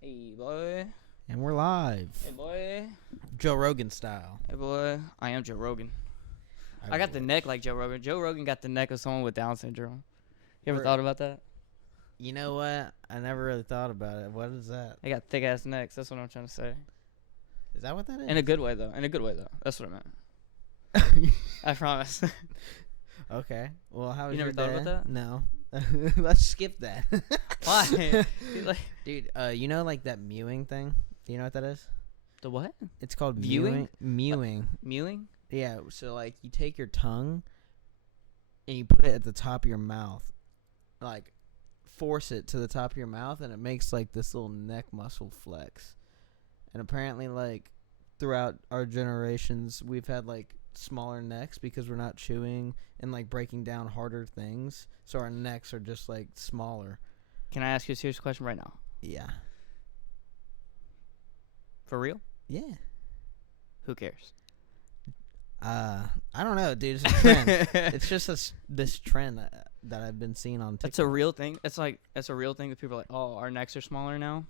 Hey, boy. And we're live. Hey, boy. Joe Rogan style. Hey, boy. I am Joe Rogan. I got the neck like Joe Rogan. Joe Rogan got the neck of someone with Down syndrome. You ever thought about that? You know what? I never really thought about it. What is that? They got thick ass necks. That's what I'm trying to say. Is that what that is? In a good way, though. That's what I meant. I promise. Okay. Well, how was You never your thought day? about that? No. Let's skip that. Why? Dude, you know like that mewing thing? Do you know what that is? The what? It's called Viewing? Mewing. Mewing? Yeah, so like you take your tongue and you put it at the top of your mouth. Like force it to the top of your mouth and it makes like this little neck muscle flex. And apparently like throughout our generations we've had like smaller necks because we're not chewing and like breaking down harder things. So our necks are just like smaller. Can I ask you a serious question right now? Yeah. For real? Yeah. Who cares? I don't know, dude. It's a trend. It's just this trend that I've been seeing on TikTok. That's a real thing. It's a real thing that people are like, oh, our necks are smaller now.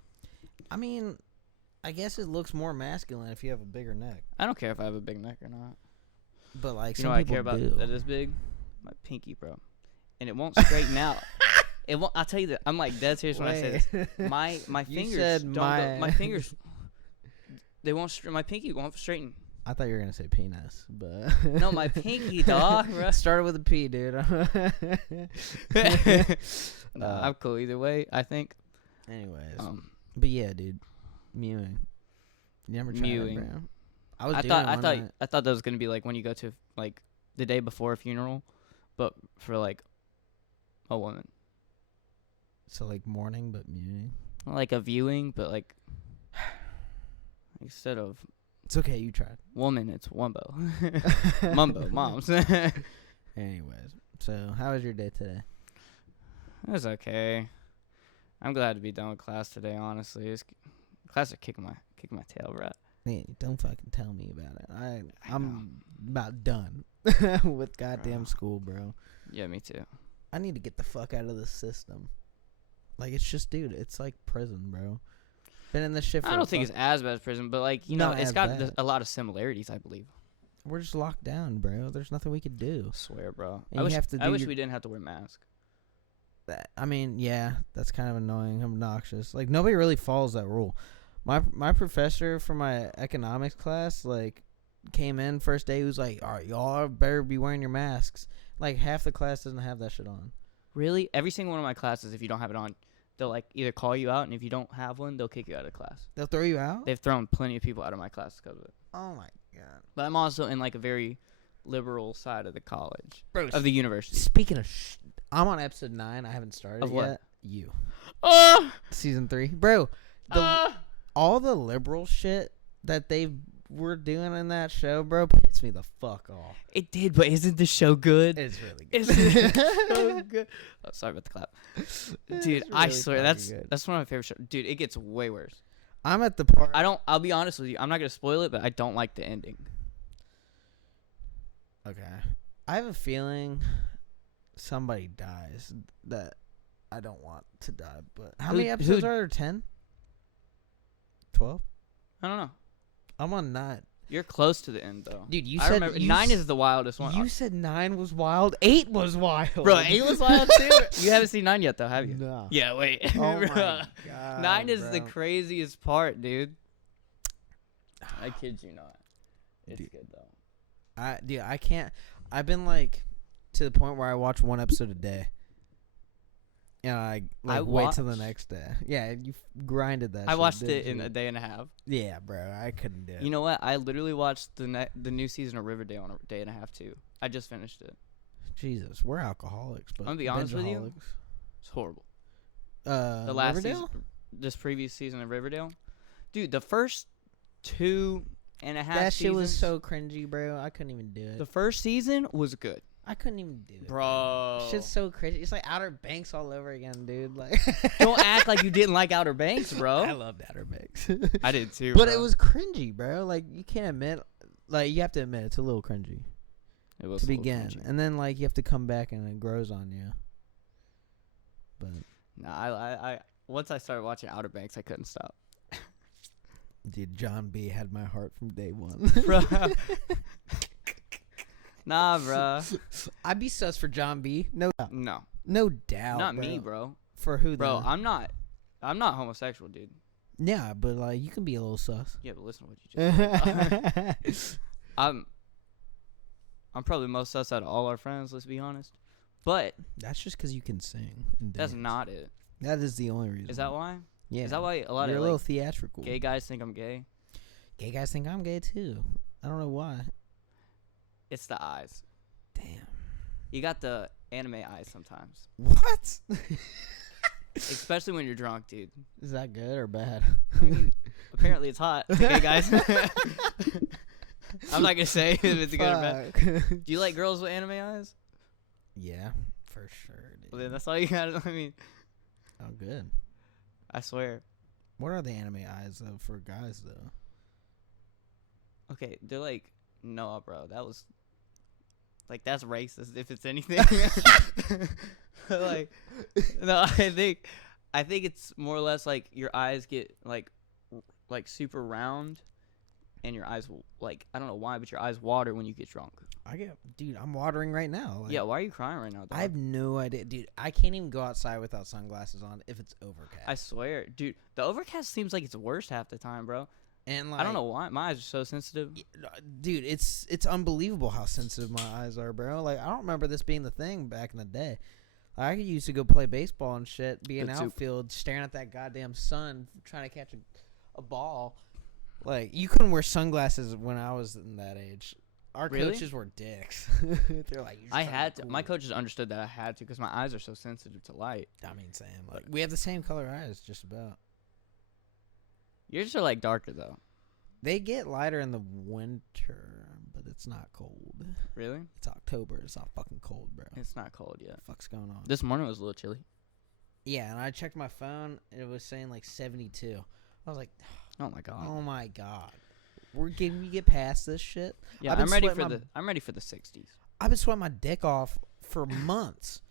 I mean, I guess it looks more masculine if you have a bigger neck. I don't care if I have a big neck or not. But like, You some know what I people care about do. that is big? My pinky, bro. And it won't straighten out. It won't. I'll tell you that. I'm like dead serious when I say this. My You fingers said don't my- go. My fingers. They won't. My pinky won't straighten. I thought you were gonna say penis, but No, my pinky, dog. Bro. Started with a P, dude. I'm cool either way. I think. Anyways, but yeah, dude, mewing. You never tried Mewing. it, bro. I was I doing thought. it I one thought. night. I thought that was gonna be like when you go to like the day before a funeral, but for like a woman. So like morning, but mewing. Like a viewing, but like instead of It's okay, you tried. woman, it's wumbo. Mumbo, moms. Anyways, so how was your day today? It was okay. I'm glad to be done with class today, honestly. Class are kicking my tail, bro. Man, don't fucking tell me about it. I I'm about done with goddamn school, bro. Yeah, me too. I need to get the fuck out of the system. Like, it's just, dude, it's like prison, bro. Been in this shit for I don't think it's as bad as prison, but like, you know, Not it's as got bad. a lot of similarities, I believe. We're just locked down, bro. There's nothing we could do. I swear, bro. And I you wish, have to I do wish your- we didn't have to wear masks. I mean, yeah, that's kind of annoying, obnoxious. Like, nobody really follows that rule. My professor for my economics class, like, came in first day. He was like, all right, y'all better be wearing your masks. Like, half the class doesn't have that shit on. Really? Every single one of my classes, if you don't have it on, they'll like either call you out, and if you don't have one, they'll kick you out of class. They'll throw you out? They've thrown plenty of people out of my class because of it. Oh, my God. But I'm also in like a very liberal side of the college, Bro, of the university. speaking of I'm on episode 9. I haven't started Of it what? yet. You. Oh, Season 3. Bro, all the liberal shit that they were doing in that show, bro, pissed me the fuck off. it did, but isn't the show good? It's really good. Isn't it so good? Oh, sorry about the clap, dude. It's I really swear fucking good. that's one of my favorite shows. Dude, it gets way worse. I'm at the part. I'll be honest with you. I'm not gonna spoil it, but I don't like the ending. Okay. I have a feeling somebody dies that I don't want to die, but how many episodes are there? 10? 12? I don't know. I'm on 9. You're close to the end though. Dude, you I said remember 9 is the wildest one. You said 9 was wild. 8 was wild. Bro, 8 was wild too. You haven't seen 9 yet though, have you? No. Yeah, wait. Oh my Bro. God. 9 is the bro. craziest part, dude. I kid you not. It's Dude. good though. I can't. I've been like to the point where I watch one episode a day. And I wait till the watched- next day. Yeah, you grinded that. I shit, watched it didn't in you? a day and a half. Yeah, bro, I couldn't do it. You know what? I literally watched the new season of Riverdale in a day and a half too. I just finished it. Jesus, we're alcoholics, but I'm gonna be honest with you. binge-aholics. It's horrible. The last Riverdale? season, this previous season of Riverdale, dude. The first 2.5 That shit was seasons- so cringy, bro. I couldn't even do it. The first season was good, I couldn't even do it, bro. Shit's so cringy. It's like Outer Banks all over again, dude. Like, Don't act like you didn't like Outer Banks, bro. I loved Outer Banks, I did too, but bro. it was cringy, bro. Like, you can't admit, like, you have to admit it's a little cringy It was to a little begin, cringy. and then like you have to come back and it grows on you. But Nah, once I started watching Outer Banks, I couldn't stop. Dude, John B had my heart from day one. Bro. Nah, bro. I'd be sus for John B. No doubt. No, doubt. not bro. me, bro. For who, Bro, though? I'm not homosexual, dude. Yeah, but like you can be a little sus. Yeah, but listen to what you just said. I'm probably most sus out of all our friends. Let's be honest. But that's just because you can sing. And that's dance. not it. That is the only reason. Is that why? Yeah. Is that why a lot You're of a little like, theatrical? gay guys think I'm gay? Gay guys think I'm gay too. I don't know why. It's the eyes. Damn. You got the anime eyes sometimes. What? Especially when you're drunk, dude. Is that good or bad? I mean, apparently it's hot. Okay, guys. I'm not gonna say if it's good or bad. Do you like girls with anime eyes? Yeah, for sure, dude. Well, then that's all you got. I mean, oh, good. I swear. What are the anime eyes though for guys though? Okay, they're like, no, bro. That was like that's racist if it's anything. Like, no, I think it's more or less like your eyes get like super round, and your eyes will like I don't know why, but your eyes water when you get drunk. Dude, I'm watering right now. Like, Yeah, why are you crying right now, dog? I have no idea, dude. I can't even go outside without sunglasses on if it's overcast. I swear, dude. The overcast seems like it's worse half the time, bro. And like, I don't know why my eyes are so sensitive. Dude, it's unbelievable how sensitive my eyes are, bro. Like I don't remember this being the thing back in the day. I used to go play baseball and shit, be in Good soup. outfield, staring at that goddamn sun, trying to catch a ball. Like you couldn't wear sunglasses when I was in that age. Our Really? coaches were dicks. They're like, I had to. My coaches understood that I had to because my eyes are so sensitive to light. I mean, Sam, like we have the same color eyes, just about. Yours are like darker though. They get lighter in the winter, but it's not cold. Really? It's October. It's not fucking cold, bro. It's not cold yet. What the fuck's going on? This morning was a little chilly. Yeah, and I checked my phone, and it was saying like 72. I was like, Oh my god. oh my god. Can we get past this shit? Yeah, I've been I'm ready sweating for my- I'm ready for the 60s. I've been sweating my dick off for months.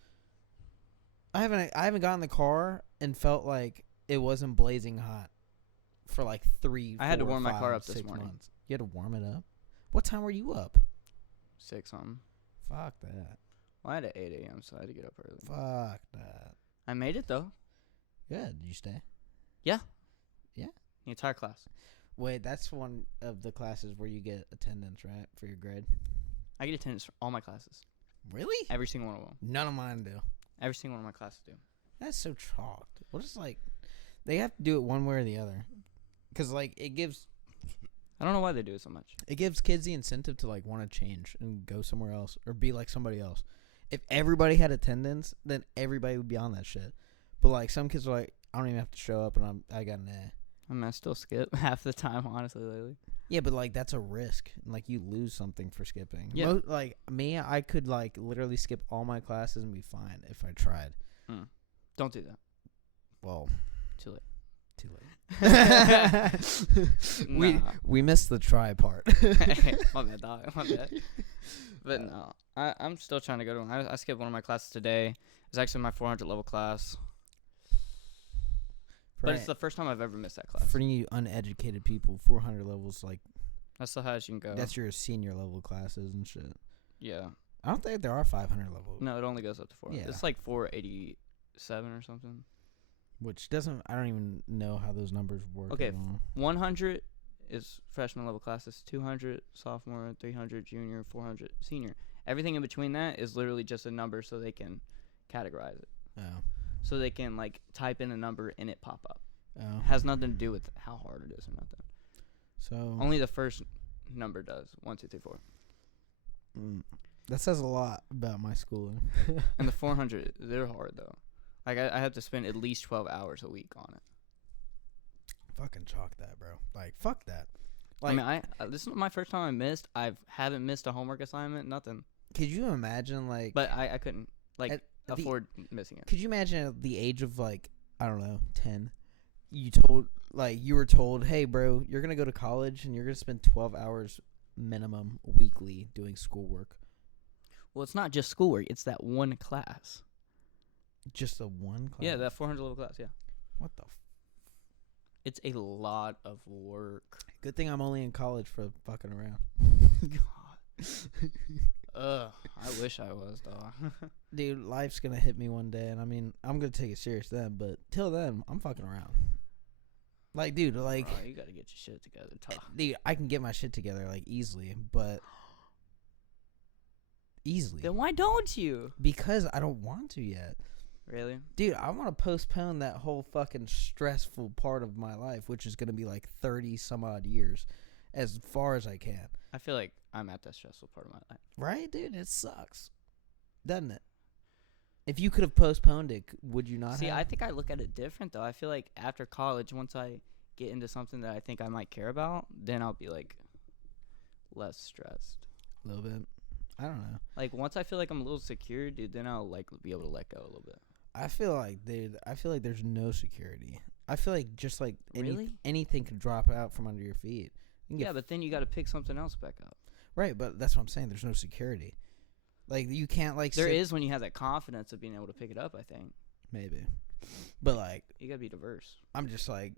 I haven't gotten in the car and felt like it wasn't blazing hot for like 3 I had to 4, warm my 5, car up this 6 morning. months. You had to warm it up? What time were you up? 6 something. Fuck that. Well, I had at 8 a.m., so I had to get up early. Fuck that. I made it though. Good. Did you stay? The entire class. Wait, that's one of the classes where you get attendance, right, for your grade? I get attendance for all my classes. Really? Every single one of them. None of mine do. Every single one of my classes do. That's so chalked. What is like? They have to do it one way or the other, because like it gives I don't know why they do it so much. kids the incentive to like want to change and go somewhere else or be like somebody else. If everybody had attendance, then everybody would be on that shit. But like some kids are like, I don't even have to show up, and I got an A. I mean, I still skip half the time, honestly, lately. Yeah, but like that's a risk. Like you lose something for skipping. Yeah. Like me, I could like literally skip all my classes and be fine if I tried. Don't do that. Well, Too late. too late. Nah. we missed the try part. My bad, dog. My bad. But no, I'm still trying to go to one. I skipped one of my classes today. It's actually my 400 level class. But it's the first time I've ever missed that class. For you uneducated people, 400 levels, like, That's the highest you can go. that's your senior level classes and shit. Yeah. I don't think there are 500 levels. No, it only goes up to 4. Yeah. It's like 487 or something. Which doesn't, I don't even know how those numbers work. Okay, at all. 100 is freshman level classes, 200 sophomore, 300 junior, 400 senior. Everything in between that is literally just a number so they can categorize it. Oh. So they can like type in a number and it pop up. Oh. It has nothing to do with how hard it is or nothing. So. Only the first number does. 1, 2, 3, 4. That says a lot about my schooling. And the 400, they're hard though. Like I have to spend at least 12 hours a week on it. Fucking chalk that, bro. Like, fuck that. I Like, mean, this is my first time I missed. I haven't missed a homework assignment, nothing. could you imagine, like. But I couldn't like At the- afford missing it. Could you imagine at the age of, like, I don't know, 10, you were told, hey, bro, you're going to go to college and you're going to spend 12 hours minimum weekly doing schoolwork. Well, it's not just schoolwork. It's that one class. Just a one class? Yeah, that 400 level class, yeah. What the? It's a lot of work. Good thing I'm only in college for fucking around. God. Ugh. I wish I was, though. Dude, life's gonna hit me one day, and I mean, I'm gonna take it serious then. But till then, I'm fucking around. Like, dude, like, Bro, you gotta get your shit together. dude, I can get my shit together like easily, but easily Then why don't you? because I don't want to yet. Really? Dude, I want to postpone that whole fucking stressful part of my life, which is gonna be like 30 some odd years, as far as I can. I feel like I'm at that stressful part of my life. Right, dude? It sucks, doesn't it? If you could have postponed it, would you not See, have? I think I look at it different, though. I feel like after college, once I get into something that I think I might care about, then I'll be, like, less stressed. A little bit. I don't know. Like, once I feel like I'm a little secure, dude, then I'll, like, be able to let go a little bit. I feel like, dude, there's no security. I feel like just like Really? anything could drop out from under your feet. You can Yeah, get but then you got to pick something else back up. right, but that's what I'm saying. There's no security. Like, you can't, like, There is when you have that confidence of being able to pick it up, I think. maybe. But, like, You got to be diverse. I'm just like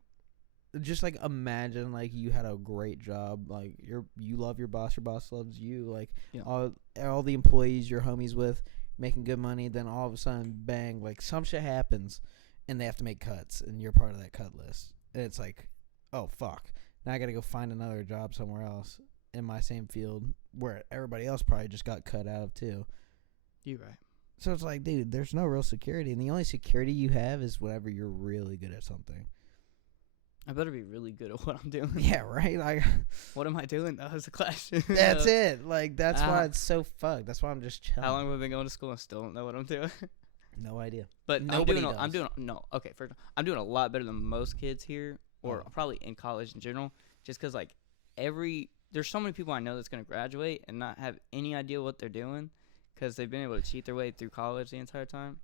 imagine like you had a great job, like you love your boss loves you, like Yeah. all the employees you're homies with making good money, then all of a sudden bang, like some shit happens and they have to make cuts and you're part of that cut list, and it's like, oh fuck, now I gotta go find another job somewhere else in my same field where everybody else probably just got cut out of too. You right. So it's like, dude, there's no real security, and the only security you have is whenever you're really good at something. I better be really good at what I'm doing. Yeah, right. What am I doing, though, is the question. That's it. Like, that's why it's so fucked. That's why I'm just chilling. How long have I been going to school and still don't know what I'm doing? No idea. But Nobody I'm does. I'm doing a lot better than most kids here, or Oh. probably in college in general, just because, like, there's so many people I know that's going to graduate and not have any idea what they're doing because they've been able to cheat their way through college the entire time.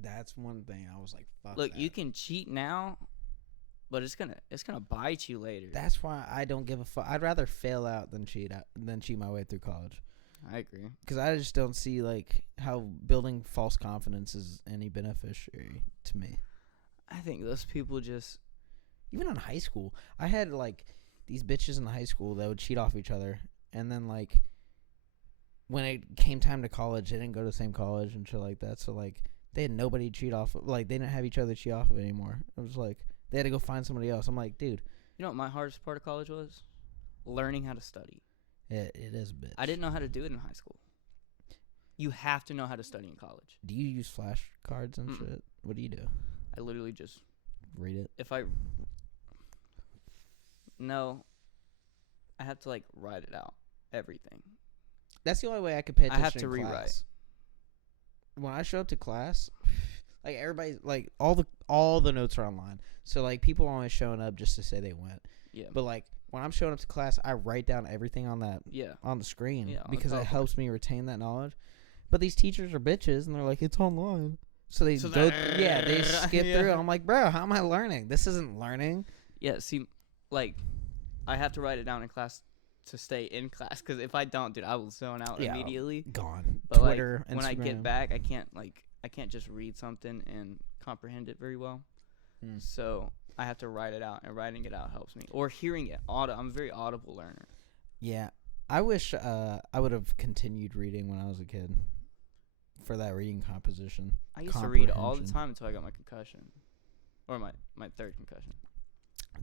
That's one thing I was like, fuck Look, that. you can cheat now, but it's gonna bite you later. That's why I don't give a fuck. I'd rather fail out than cheat my way through college. I agree. Because I just don't see, like, how building false confidence is any beneficiary to me. I think those people just Even in high school, I had, like, these bitches in high school that would cheat off each other, and then, like, when it came time to college, they didn't go to the same college and shit like that, so, like, they had nobody to cheat off of. Like, they didn't have each other cheat off of anymore. It was like, they had to go find somebody else. I'm like, dude. You know what my hardest part of college was? Learning how to study. It is a bitch. I didn't know how to do it in high school. You have to know how to study in college. Do you use flashcards and shit? What do you do? I literally just Read it? No, I have to, like, write it out. Everything. That's the only way I could pay I attention have to in rewrite. class. When I show up to class, like, everybody's, like, all the notes are online. So, like, people are always showing up just to say they went. Yeah. But, like, when I'm showing up to class, I write down everything on the screen, Yeah, on the because it PowerPoint. helps me retain that knowledge. But these teachers are bitches, and they're like, it's online. So they they skip Yeah. through. I'm like, bro, how am I learning? This isn't learning. Yeah, see, like, I have to write it down in class to stay in class, because if I don't, dude, I will zone out Yeah. immediately. Gone. But, Twitter, like, when I get Instagram. back, I can't just read something and comprehend it very well. So I have to write it out, and writing it out helps me. Or hearing it. I'm a very audible learner. Yeah. I wish I would have continued reading when I was a kid for that reading composition. I used to read all the Comprehension. time until I got my concussion. Or my third concussion.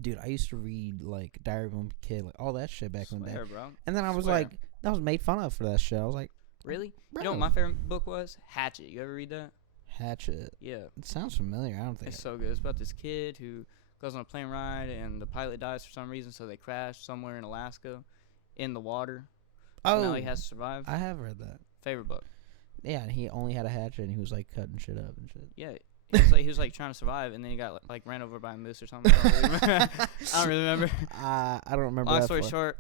Dude, I used to read, like, Diary of a Kid, like, all that shit back in the day. Swear, bro. And then I was Swear. like, I was made fun of for that shit. I was like, Really? bro. You know what my favorite book was? Hatchet. You ever read that? Hatchet. Yeah. It sounds familiar. I don't think It's so good. It's about this kid who goes on a plane ride, and the pilot dies for some reason, so they crash somewhere in Alaska in the water. So now he has to survive. I have read that. Favorite book. Yeah, and he only had a hatchet, and he was, like, cutting shit up and shit. Yeah. He was like trying to survive, and then he got like ran over by a moose or something. I don't really remember. I don't remember. Long that story far. short,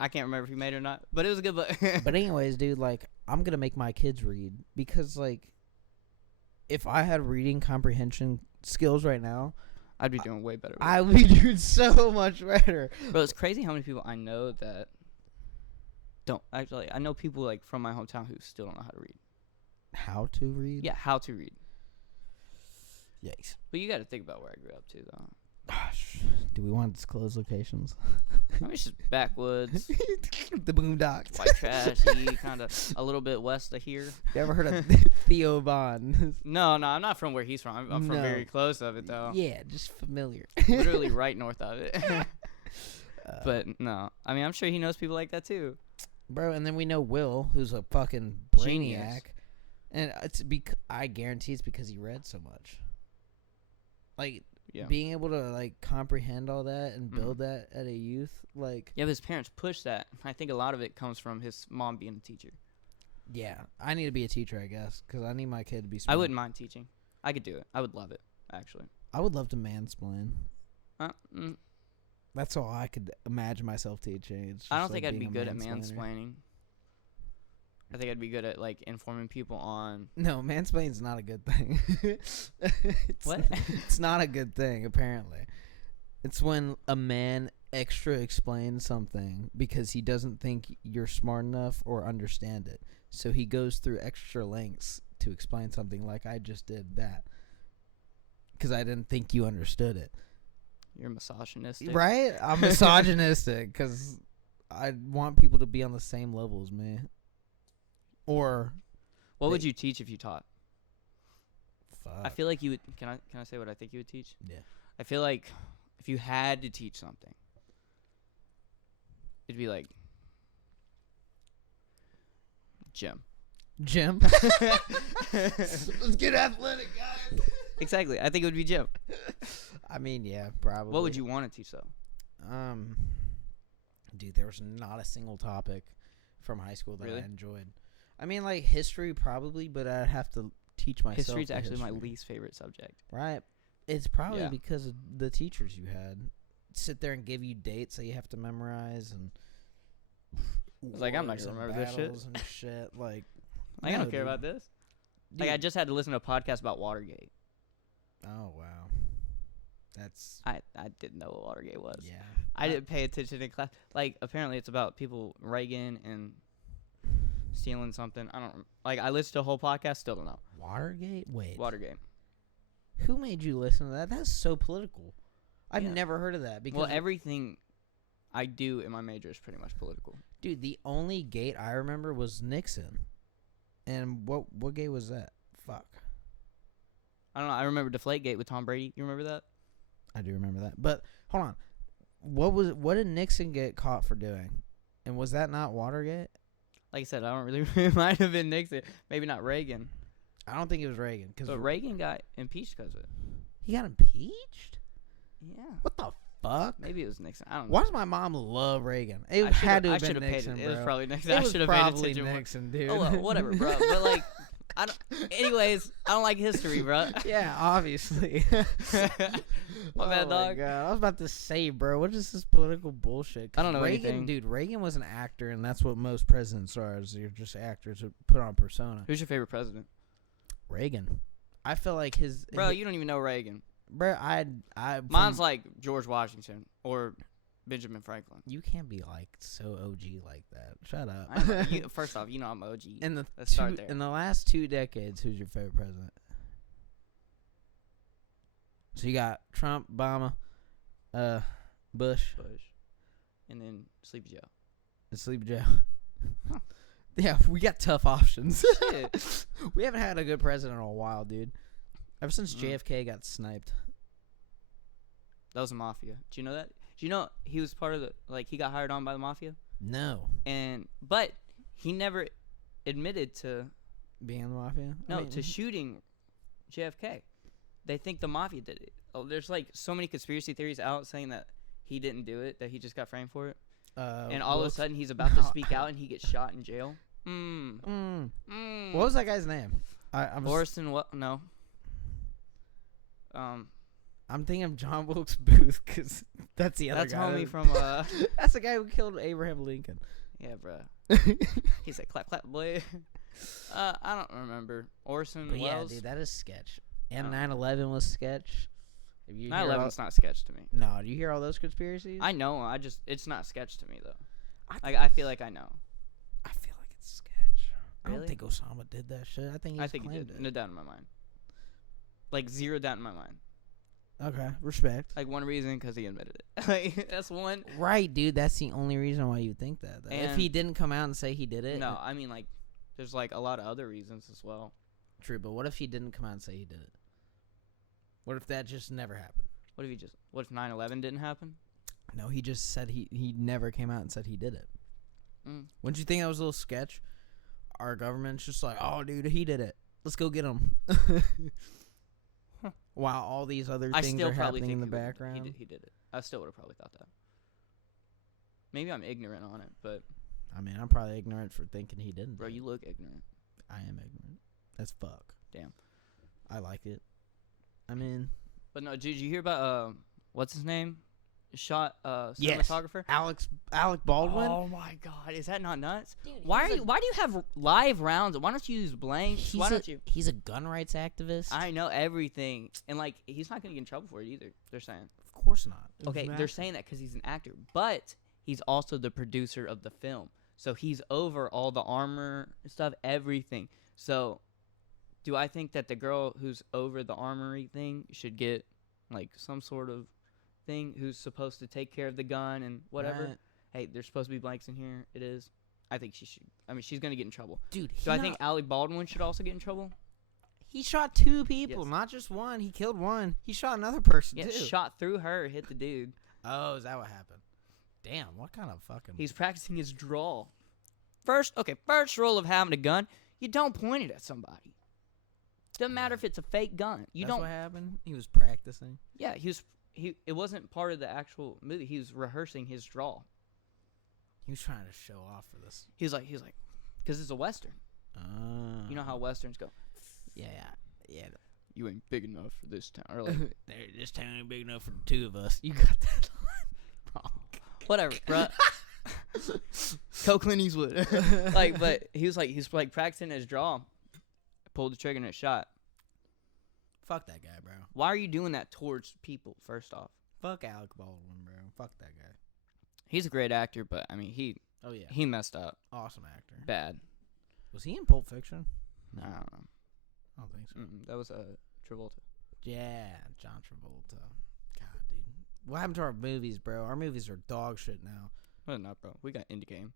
I can't remember if he made it or not, but it was a good book. But anyways, dude, like, I'm gonna make my kids read, because, like, if I had reading comprehension skills right now, I'd be doing way better. I would be doing so much better. Bro, it's crazy how many people I know that don't actually. I know people like from my hometown who still don't know how to read. How to read? Yeah, how to read. Yikes. But you got to think about where I grew up too, though. Gosh. Do we want to disclose locations? I mean, it's just backwoods, The Boondocks. white trashy, kind of a little bit west of here. You ever heard of Theo Bond? No, I'm not from where he's from. I'm from No. very close of it, though. Yeah, just familiar. Literally right north of it. But no, I mean, I'm sure he knows people like that too. Bro, and then we know Will, who's a fucking brainiac. Genius. And I guarantee it's because he read so much. Like, Yeah. being able to, like, comprehend all that and build that at a youth, like... Yeah, but his parents push that. I think a lot of it comes from his mom being a teacher. Yeah, I need to be a teacher, I guess, because I need my kid to be smart. I wouldn't mind teaching. I could do it. I would love it, actually. I would love to mansplain. Mm, That's all I could imagine myself teaching. It's just I don't like think I'd be being a good at mansplainer. mansplaining. I think I'd be good at, like, informing people on... No, mansplaining's not a good thing. What? It's not a good thing, apparently. It's when a man extra explains something because he doesn't think you're smart enough or understand it. So he goes through extra lengths to explain something like I just did that. Because I didn't think you understood it. You're misogynistic. Right? I'm misogynistic because I want people to be on the same level as me. Or What would you teach if you taught? fuck. I feel like you would... Can I say what I think you would teach? Yeah. I feel like if you had to teach something, it'd be like... Gym. Gym. Let's get athletic, guys. Exactly. I think it would be gym. I mean, yeah, probably. What would you want to teach, though? Dude, there was not a single topic from high school that Really? I enjoyed. I mean, like history probably, but I'd have to teach myself. History's the actually my history. least favorite subject. Right. It's probably Yeah. because of the teachers you had. Sit there and give you dates that you have to memorize and. was like, I'm not wars gonna and remember this shit. battles and shit. Like, Like, I don't care about this. Like, I just had to listen to a podcast about Watergate. Oh wow. That's I didn't know what Watergate was. yeah. I didn't pay attention in class. Like, apparently it's about people, Reagan and stealing something. I don't, like, I listened to a whole podcast, still don't know. Watergate. Wait. Watergate. Who made you listen to that? That's so political. I've Yeah. never heard of that because Well, everything I do in my major is pretty much political. dude, the only gate I remember was Nixon. And what gate was that? Fuck. I don't know. I remember Deflategate with Tom Brady. You remember that? I do remember that. But hold on. What did Nixon get caught for doing? And was that not Watergate? Like I said, I don't really. It might have been Nixon. Maybe not Reagan. I don't think it was Reagan cuz But Reagan got impeached because of it. he got impeached? Yeah. What the fuck? Maybe it was Nixon. I don't know. Why does my mom love Reagan? It I had to I have been should've paid Nixon, it. bro. It was probably Nixon. It I was should have paid probably attention more. Nixon, dude. Oh, well, whatever, bro. But like, I don't. Anyways, I don't like history, bro. Yeah, obviously. My bad, Oh dog. God. I was about to say, bro, what is this political bullshit? 'Cause I don't know Reagan, anything. dude. Reagan was an actor, and that's what most presidents are. Is you're just actors who put on persona. Who's your favorite president, Reagan. I feel like his bro? You don't even know Reagan. bro. Mine's like George Washington or Benjamin Franklin. you can't be like so OG like that. Shut up. I know, first off, you know I'm OG. in the Let's start there. in the last 2 decades, who's your favorite president? So you got Trump, Obama, Bush, And then Sleepy Joe. and Sleepy Joe. Yeah, we got tough options. Shit. We haven't had a good president in a while, dude. Ever since Mm. JFK got sniped. That was the mafia. Do you know that? Do you know he was part of the, like, he got hired on by the mafia? No. But he never admitted to, Being in the mafia? no, to shooting JFK. They think the mafia did it. Oh, there's, like, so many conspiracy theories out saying that he didn't do it, that he just got framed for it. And all of a sudden, he's about to speak out, and he gets shot in jail. What was that guy's name? I'm Orson, what? No. I'm thinking of John Wilkes Booth because that's the other That's guy. homie from, That's the guy who killed Abraham Lincoln. yeah, bruh. He said, clap, clap, boy. I don't remember. Orson But yeah, Welles? dude, that is sketch. And No. 9/11 was sketch. If you hear 9/11's not sketch to me. No, do you hear all those conspiracies? I know. It's not sketch to me, though. I Like, I feel like I know. I feel like it's sketch. I Really? don't think Osama did that shit. I think he I just think he claimed did. it. No doubt in my mind. Like, zero doubt in my mind. Okay, respect. Like, one reason, because he admitted it. Like, that's one. Right, dude. That's the only reason why you think that. If he didn't come out and say he did it. No, I mean, like, there's, like, a lot of other reasons as well. True, but what if he didn't come out and say he did it? What if that just never happened? What if 9/11 didn't happen? No, he just said he never came out and said he did it. Wouldn't you think that was a little sketch? Our government's just like, oh, dude, he did it. Let's go get him. While all these other things are happening in the background. He did it. I still would have probably thought that. Maybe I'm ignorant on it, but... I mean, I'm probably ignorant for thinking he didn't. Bro, you look ignorant. I am ignorant. That's fuck. Damn. I like it. I mean... But no, did you hear about, what's his name? Cinematographer? Yes. Alec Baldwin? Oh, my God. Is that not nuts? Dude, why do you have live rounds? Why don't you use blanks? Why don't you? He's a gun rights activist. I know everything. And, like, he's not going to get in trouble for it either, they're saying. Of course not. Okay, they're saying that because he's an actor. But he's also the producer of the film. So he's over all the armor stuff, everything. So do I think that the girl who's over the armory thing should get, like, some sort of thing, who's supposed to take care of the gun and whatever? Right. Hey, there's supposed to be blanks in here. It is. I think she should. I mean, she's going to get in trouble. Dude, do I think Alec Baldwin should also get in trouble? He shot 2 people, Yes. not just one. He killed one. He shot another person, Yeah, too. shot through her, hit the dude. Oh, is that what happened? Damn, what kind of fucking... He's practicing his draw. First rule of having a gun, you don't point it at somebody. Doesn't matter if it's a fake gun. That's what happened? He was practicing? Yeah, it wasn't part of the actual movie. He was rehearsing his draw. He was trying to show off for this. He was like, because it's a Western. You know how Westerns go. Yeah. You ain't big enough for this town. Or like, this town ain't big enough for the 2 of us. You got that line wrong. Whatever, bro. Go Clint Eastwood. But he was practicing his draw. Pulled the trigger and it shot. Fuck that guy, bro. Why are you doing that towards people, first off? Fuck Alec Baldwin, bro. Fuck that guy. He's a great actor, but, I mean, he messed up. Awesome actor. Bad. Was he in Pulp Fiction? No. I don't know. I don't think so. That was Travolta. Yeah, John Travolta. God, dude. What happened to our movies, bro? Our movies are dog shit now. Well, not, bro. We got Endgame.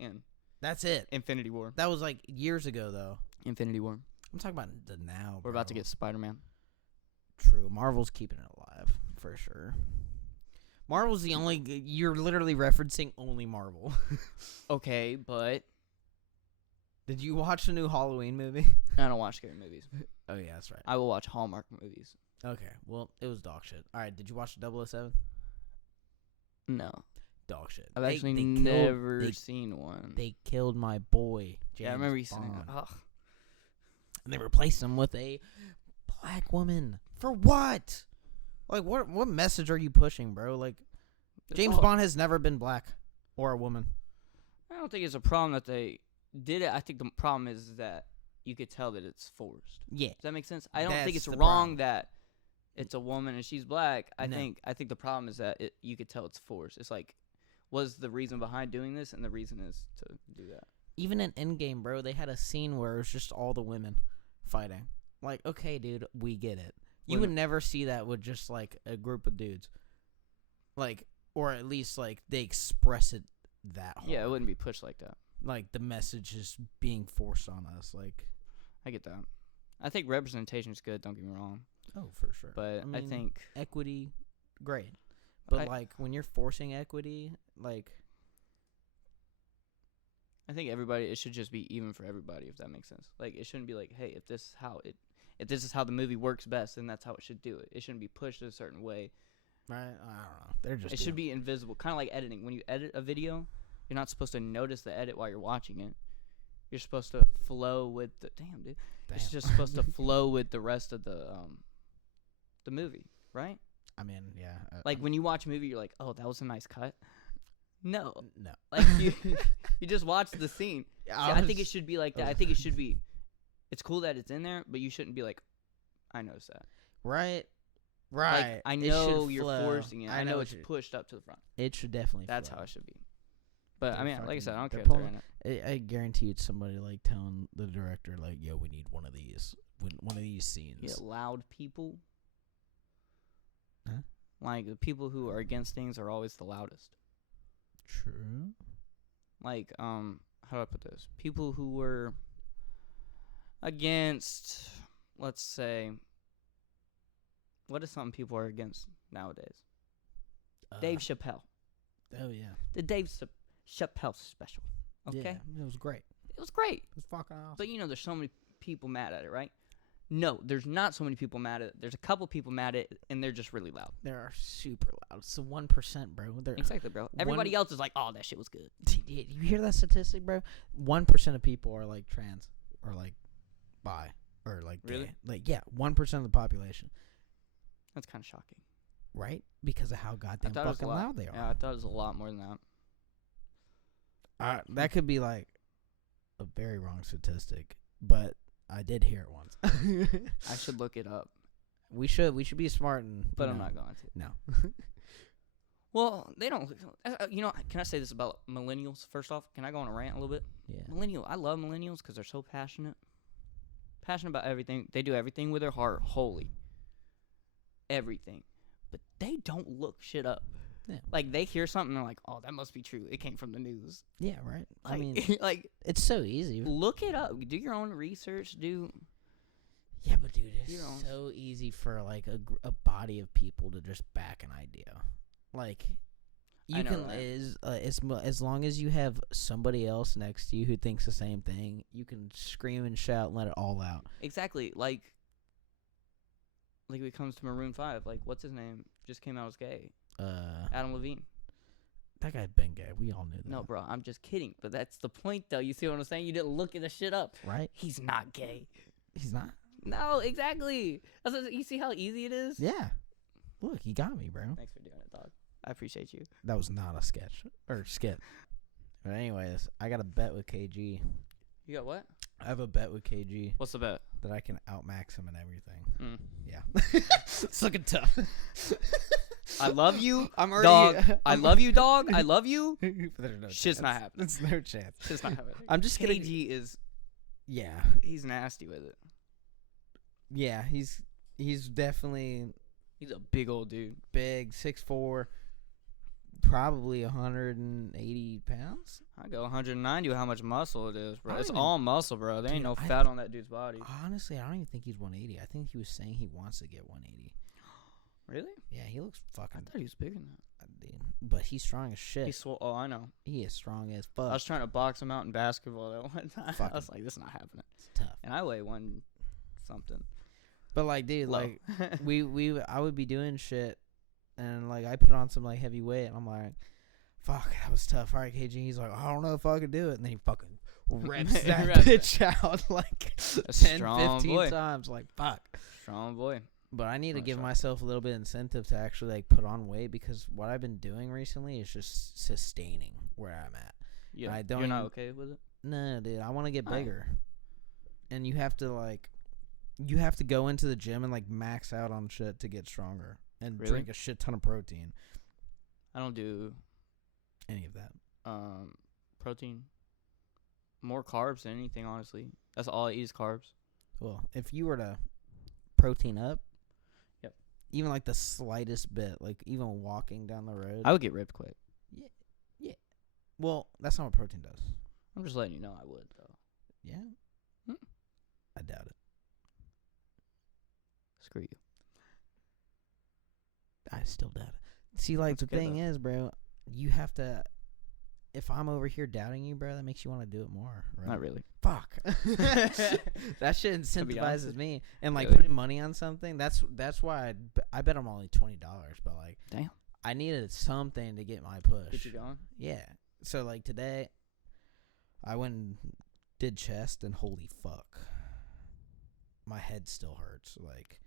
And that's it. Infinity War. That was, like, years ago, though. Infinity War. I'm talking about the now, bro. We're about to get Spider-Man. True. Marvel's keeping it alive, for sure. Marvel's the only... You're literally referencing only Marvel. Okay, but... Did you watch the new Halloween movie? I don't watch scary movies. Oh, yeah, that's right. I will watch Hallmark movies. Okay, well, it was dog shit. All right, did you watch 007? No. Dog shit. I've actually never seen one. They killed my boy, James Yeah, I remember you Bond. saying that. Ugh. And they replaced him with a black woman. For what? Like, what message are you pushing, bro? Like, James Bond has never been black or a woman. I don't think it's a problem that they did it. I think the problem is that you could tell that it's forced. Yeah. Does that make sense? I don't think it's wrong problem. that it's a woman and she's black. I No. think the problem is that you could tell it's forced. It's like, was the reason behind doing this, and the reason is to do that. Even in Endgame, bro, they had a scene where it was just all the women fighting. Like, okay, dude, we get it. You would never see that with just, like, a group of dudes. Like, or at least, like, they express it that hard. Yeah, it wouldn't be pushed like that. Like, the message is being forced on us. Like, I get that. I think representation is good, don't get me wrong. oh, for sure. But I mean, think... equity, great. But, like, when you're forcing equity, like... I think it should just be even for everybody, if that makes sense. Like, it shouldn't be like, hey, if this is how the movie works best, then that's how it should do it. It shouldn't be pushed a certain way. Right? I don't know. They're just... It should be invisible. Kind of like editing. When you edit a video, you're not supposed to notice the edit while you're watching it. You're supposed to flow with the... Damn, dude. Damn. It's just supposed to flow with the rest of the movie, right? I mean, yeah. Like, when you watch a movie, you're like, oh, that was a nice cut. No. No. Like, you just watch the scene. See, I think it should be like that. I think it should be... It's cool that it's in there, but you shouldn't be like, I noticed that. Right. Like, I know you're forcing it. I know it's pushed up to the front. It should definitely That's flow. how it should be. But They're I mean, like I fucking- said, I don't care they're if they're pulling- in it. I guarantee it's somebody like telling the director like, "Yo, we need one of these scenes." Yeah, loud people. Huh? Like the people who are against things are always the loudest. True. Like, how do I put this? People who were against, let's say, what is something people are against nowadays? Dave Chappelle. Oh yeah. The Dave Chappelle special. Okay? Yeah, it was great. It was great. It was fucking awesome. But you know, there's so many people mad at it, right? No, there's not so many people mad at it. There's a couple people mad at it, and they're just really loud. they are super loud. It's the 1%, bro. They're Exactly, bro. Everybody else is like, oh, that shit was good. You hear that statistic, bro? 1% of people are like trans or like bi or like gay. Really? Like, yeah, 1% of the population, That's kind of shocking. right? Because of how goddamn thought it was fucking a lot. loud they are. Yeah, I thought it was a lot more than that. That could be like a very wrong statistic, but I did hear it once. I should look it up, We should be smart and. but I'm not going to. No. Well, they don't. You know, can I say this about millennials? First off, can I go on a rant a little bit? Yeah. I love millennials because they're so passionate. Passionate about everything. They do everything with their heart, wholly. Everything. But they don't look shit up. Yeah. Like, they hear something, and they're like, oh, that must be true. It came from the news. Yeah. Right. Like, I mean, like, it's so easy. look it up. Do your own research. Yeah, but dude, it's You know. so easy for like a body of people to just back an idea. Like, you I know, can right? as long as you have somebody else next to you who thinks the same thing, you can scream and shout and let it all out. Exactly. Like when it comes to Maroon 5, like, what's his name? Just came out as gay. Adam Levine. That guy's been gay. We all knew that. No, bro, I'm just kidding. But that's the point, though. You see what I'm saying? You didn't look the shit up. Right? He's not gay. He's not. No, exactly. You see how easy it is? Yeah. Look, he got me, bro. Thanks for doing it, dog. I appreciate you. That was not a sketch or skit. But anyways, I got a bet with KG. You got what? I have a bet with KG What's the bet? that I can outmax him and everything. Yeah. It's looking tough. I love you, I'm already, dog. I love you, dog. I love you. There's no Shit's chance. not happening. It's no chance. Shit's not happening. I'm just gonna. KG is, Yeah. he's nasty with it. Yeah. He's definitely He's a big old dude. big, 6'4", probably 180 pounds. I go 190 with how much muscle it is, bro. I It's don't all muscle, bro. There ain't Dude, no I fat on that dude's body. Honestly, I don't even think he's 180. I think he was saying he wants to get 180. Really? Yeah, he looks I fucking. thought he was bigger than that. Dude. But he's strong as shit. He's swole. Oh, I know. He is strong as I fuck. was trying to box him out in basketball that one time. Fuck I was him. like, this is not happening. It's tough. And I weigh one something. But like, dude, Low. like I would be doing shit, and like I put on some like heavy weight, and I'm like, fuck, that was tough. All right, KG. He's like, I don't know if I could do it, and then he fucking reps that Reps bitch out like A 10, strong 15 boy. times. Like, fuck. Strong boy. But I need to Not give sure. myself a little bit of incentive to actually like put on weight, because what I've been doing recently is just sustaining where I'm at. Yeah. I don't You're not even- okay with it? No, dude, I want to get Alright. bigger. And you have to go into the gym and like max out on shit to get stronger and Really? drink a shit ton of protein. I don't do Any of that. protein. More carbs than anything, honestly. That's all I eat is carbs. Well, if you were to protein up, Yep. even like the slightest bit, like even walking down the road. I would get ripped quick. Well, that's not what protein does. I'm just letting you know I would, though. Yeah? Hmm. I doubt it. Screw you. I still doubt it. See, like, That's the good, thing though. is, bro, you have to. If I'm over here doubting you, bro, that makes you want to do it more, right? Not really. Fuck. That shit be honest incentivizes with me. And, like, Really? putting money on something, that's why I bet I'm only $20, but, like, Damn. I needed something to get my push. Get you going? Yeah. So, like, today, I went and did chest, and holy fuck. My head still hurts. Like,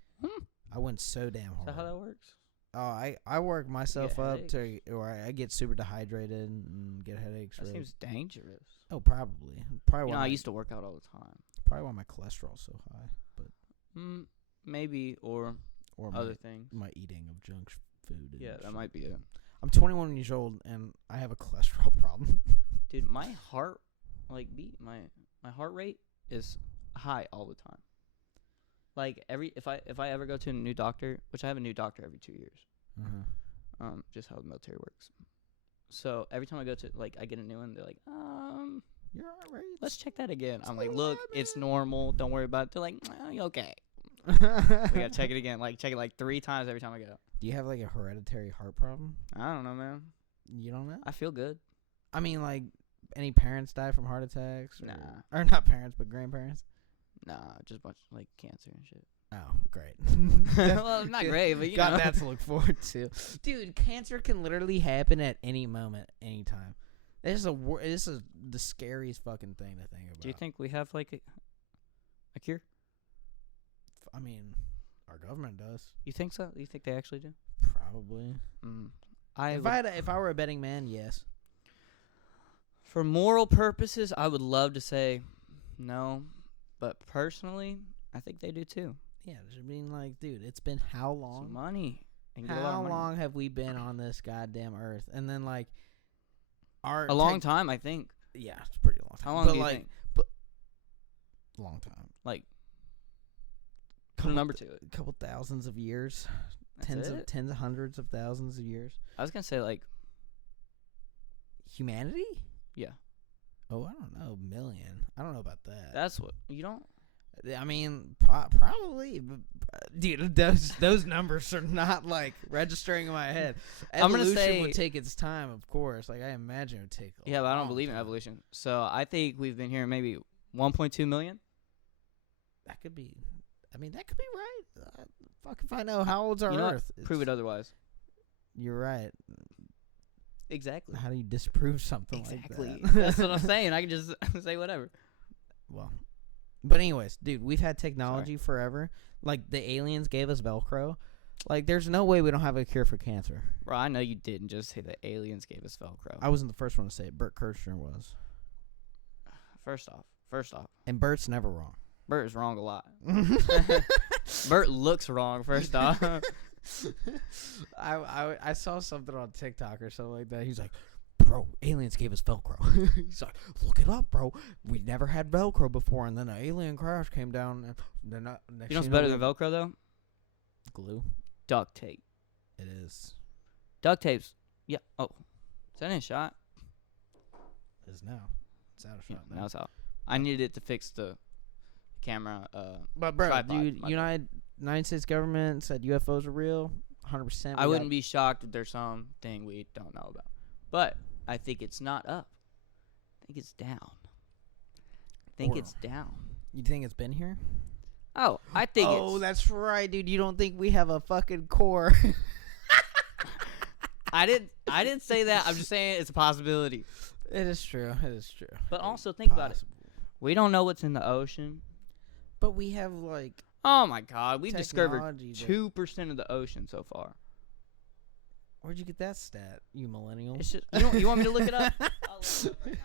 I went so damn Is hard. that how that works? Oh, I work myself up headaches? to, or I get super dehydrated and get headaches. That really. seems dangerous. Oh, probably. Probably You why know, I my, used to work out all the time. probably why my cholesterol's so high, but Maybe, or or other things. my eating of junk food. And Yeah, that shit. might be it. I'm 21 years old and I have a cholesterol problem. Dude, my heart beat, my heart rate is high all the time. Like if I ever go to a new doctor, which I have a new doctor every 2 years. Just how the military works. So every time I go to I get a new one, they're like, You're all right. let's check that again. I'm like, look, it's normal. Don't worry about it. They're like, you okay. We gotta check it again. Check it 3 times every time I go. Do you have a hereditary heart problem? I don't know, man. You don't know? I feel good. I mean, any parents die from heart attacks? Nah. Or not parents, but grandparents? Nah, just a bunch of cancer and shit. Oh, great. Well, not great, but you got know. that to look forward to. Dude, cancer can literally happen at any moment, anytime. This is the scariest fucking thing to think about. Do you think we have a cure? I mean, our government does. You think so? You think they actually do? Probably. If I were a betting man, yes. For moral purposes, I would love to say no, but personally, I think they do too. Yeah, I mean, dude, it's been how long? Some money. How long have we been on this goddamn earth? And then a long time, I think. Yeah, it's a pretty long time. How long do you think? Long time. Put a number to it. A couple thousands of years. That's tens of hundreds of thousands of years. I was gonna say humanity? Yeah. Oh, I don't know, million. I don't know about that. That's what you don't. I mean, probably, but, dude. Those numbers are not registering in my head. I'm gonna Evolution would take its time, of course. I imagine it would take. Yeah, but I don't believe in evolution. So I think we've been here maybe 1.2 million. That could be. I mean, that could be right. Fuck if I know. How old's our Earth? Prove it otherwise. You're right. Exactly. How do you disprove something like that? That's what I'm saying. I can just say whatever. Well, but anyways, dude, we've had technology forever. The aliens gave us Velcro. There's no way we don't have a cure for cancer. Bro, I know you didn't just say the aliens gave us Velcro. I wasn't the first one to say it. Bert Kirchner was. First off. And Bert's never wrong. Bert is wrong a lot. Bert looks wrong, first off. I saw something on TikTok or something like that. He's like, bro, aliens gave us Velcro. He's like, look it up, bro. We never had Velcro before, and then an alien crash came down. And they're not. You know what's better than Velcro, though? Glue. Duct tape. It is. Duct tape's. Yeah. Oh. Is that in a shot? It is now. It's out of shot. Now it's out. I needed it to fix the camera. But bro, tripod. dude, United States government said UFOs are real. 100%. I wouldn't be shocked if there's something we don't know about. But I think it's not up. I think it's down. It's down. You think it's been here? Oh, I think it's... Oh, that's right, dude. You don't think we have a fucking core? I didn't say that. I'm just saying it's a possibility. It is true. But also think about it. We don't know what's in the ocean. But we have oh my God, we've discovered technology 2% of the ocean so far. Where'd you get that stat, you millennial? It's just, you want me to look it up? I'll look it up right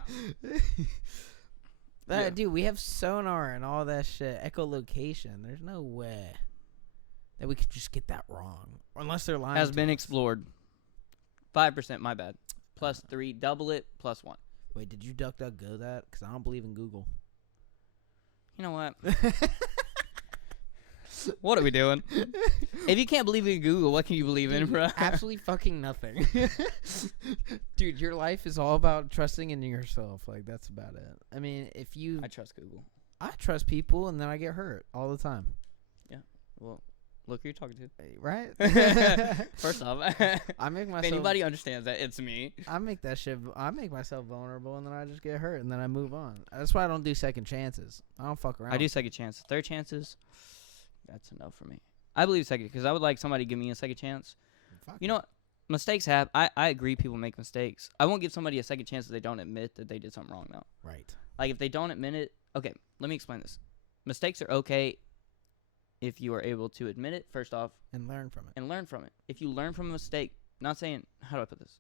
now. Yeah. Dude, we have sonar and all that shit, echolocation. There's no way that we could just get that wrong, unless they're lying. Has been explored. 5%, my bad. Plus 3, double it, plus 1. Wait, did you DuckDuckGo that? Because I don't believe in Google. You know what? What are we doing? If you can't believe in Google, what can you believe in, bro? Absolutely fucking nothing. Dude, your life is all about trusting in yourself. That's about it. I mean, I trust Google. I trust people, and then I get hurt all the time. Yeah. Well, look who you're talking to. Right? First off, I make myself... if anybody understands that, it's me. I make myself vulnerable, and then I just get hurt, and then I move on. That's why I don't do second chances. I don't fuck around. I do second chances. Third chances, that's enough for me. I believe second, because I would like somebody to give me a second chance. You know what? Mistakes happen. I agree people make mistakes. I won't give somebody a second chance if they don't admit that they did something wrong, though. Right. If they don't admit it... Okay, let me explain this. Mistakes are okay if you are able to admit it, first off. And learn from it. If you learn from a mistake, not saying... How do I put this?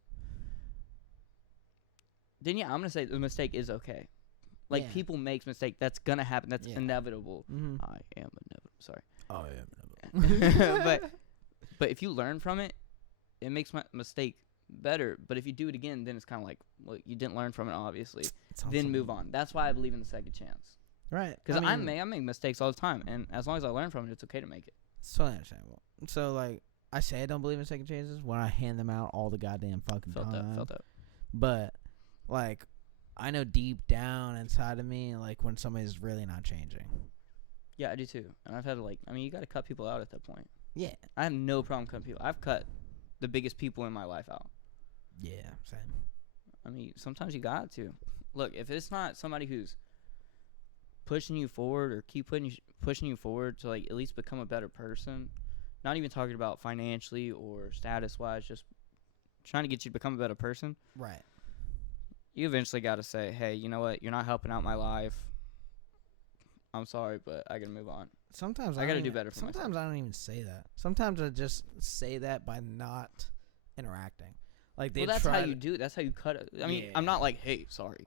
Then, yeah, I'm going to say the mistake is okay. People make mistakes. That's going to happen. That's inevitable. Mm-hmm. I am inevitable. Sorry. I am inevitable. But if you learn from it, it makes my mistake better. But if you do it again, then it's kind of like, well, you didn't learn from it, obviously. Then move on. That's why I believe in the second chance. Right. Because I make mistakes all the time, and as long as I learn from it, it's okay to make it. It's totally understandable. So, like, I say I don't believe in second chances when I hand them out all the goddamn fucking time. Felt that. But, like, I know deep down inside of me, like, when somebody's really not changing. Yeah, I do too. And I've had to, like, I mean, you got to cut people out at that point. Yeah. I have no problem cutting people. I've cut the biggest people in my life out. Yeah, same. I mean, sometimes you got to. Look, if it's not somebody who's pushing you forward or keep pushing you forward to, like, at least become a better person, not even talking about financially or status-wise, just trying to get you to become a better person. Right. You eventually got to say, hey, you know what? You're not helping out my life. I'm sorry, but I got to move on. Sometimes I got to do better for myself. Sometimes I don't even say that. Sometimes I just say that by not interacting. Like, they that's how you do it. That's how you cut it. I mean, Yeah. I'm not like, hey, sorry.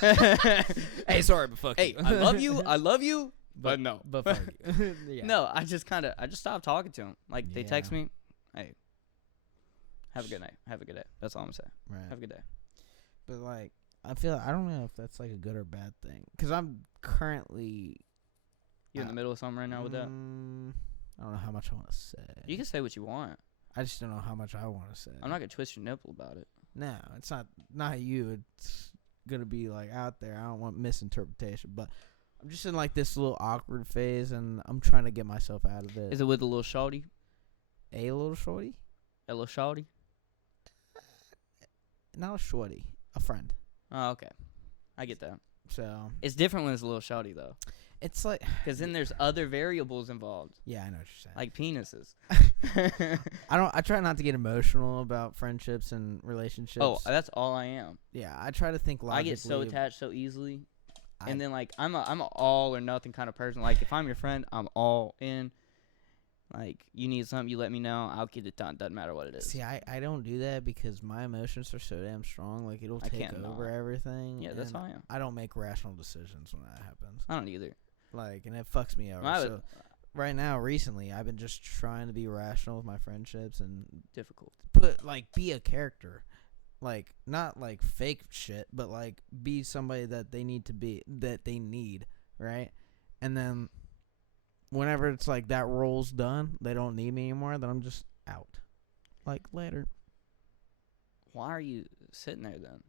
Hey, sorry, but fuck you. Hey, I love you, but no. But fuck you. Yeah. No, I just stopped talking to them. Like, they text me, hey, have a good night. Have a good day. That's all I'm saying. Right. Have a good day. But, like, I don't know if that's, like, a good or bad thing. Because I'm currently... You in the middle of something right now with that? I don't know how much I want to say. You can say what you want. I just don't know how much I want to say. I'm not going to twist your nipple about it. No, it's not you. It's going to be, like, out there. I don't want misinterpretation. But I'm just in, like, this little awkward phase, and I'm trying to get myself out of it. Is it with a little shorty? A little shorty? A little shorty? Not a shorty. A friend. Oh, okay. I get that. So it's different when it's a little shorty, though. It's like... Because then there's other variables involved. Yeah, I know what you're saying. Like penises. I try not to get emotional about friendships and relationships. Oh, that's all I am. Yeah, I try to think logically. I get so attached so easily. And then, like, I'm a all or nothing kind of person. Like, if I'm your friend, I'm all in. Like, you need something, you let me know. I'll get it done. Doesn't matter what it is. See, I don't do that because my emotions are so damn strong. Like, it'll take over everything. Yeah, that's how I am. I don't make rational decisions when that happens. I don't either. Like, and it fucks me over. So, right now, recently, I've been just trying to be rational with my friendships and... Difficult. Be a character. Like, not, like, fake shit, but, like, be somebody that they need to be, that they need, right? And then... whenever it's like that role's done, they don't need me anymore, then I'm just out. Like, later. Why are you sitting there then?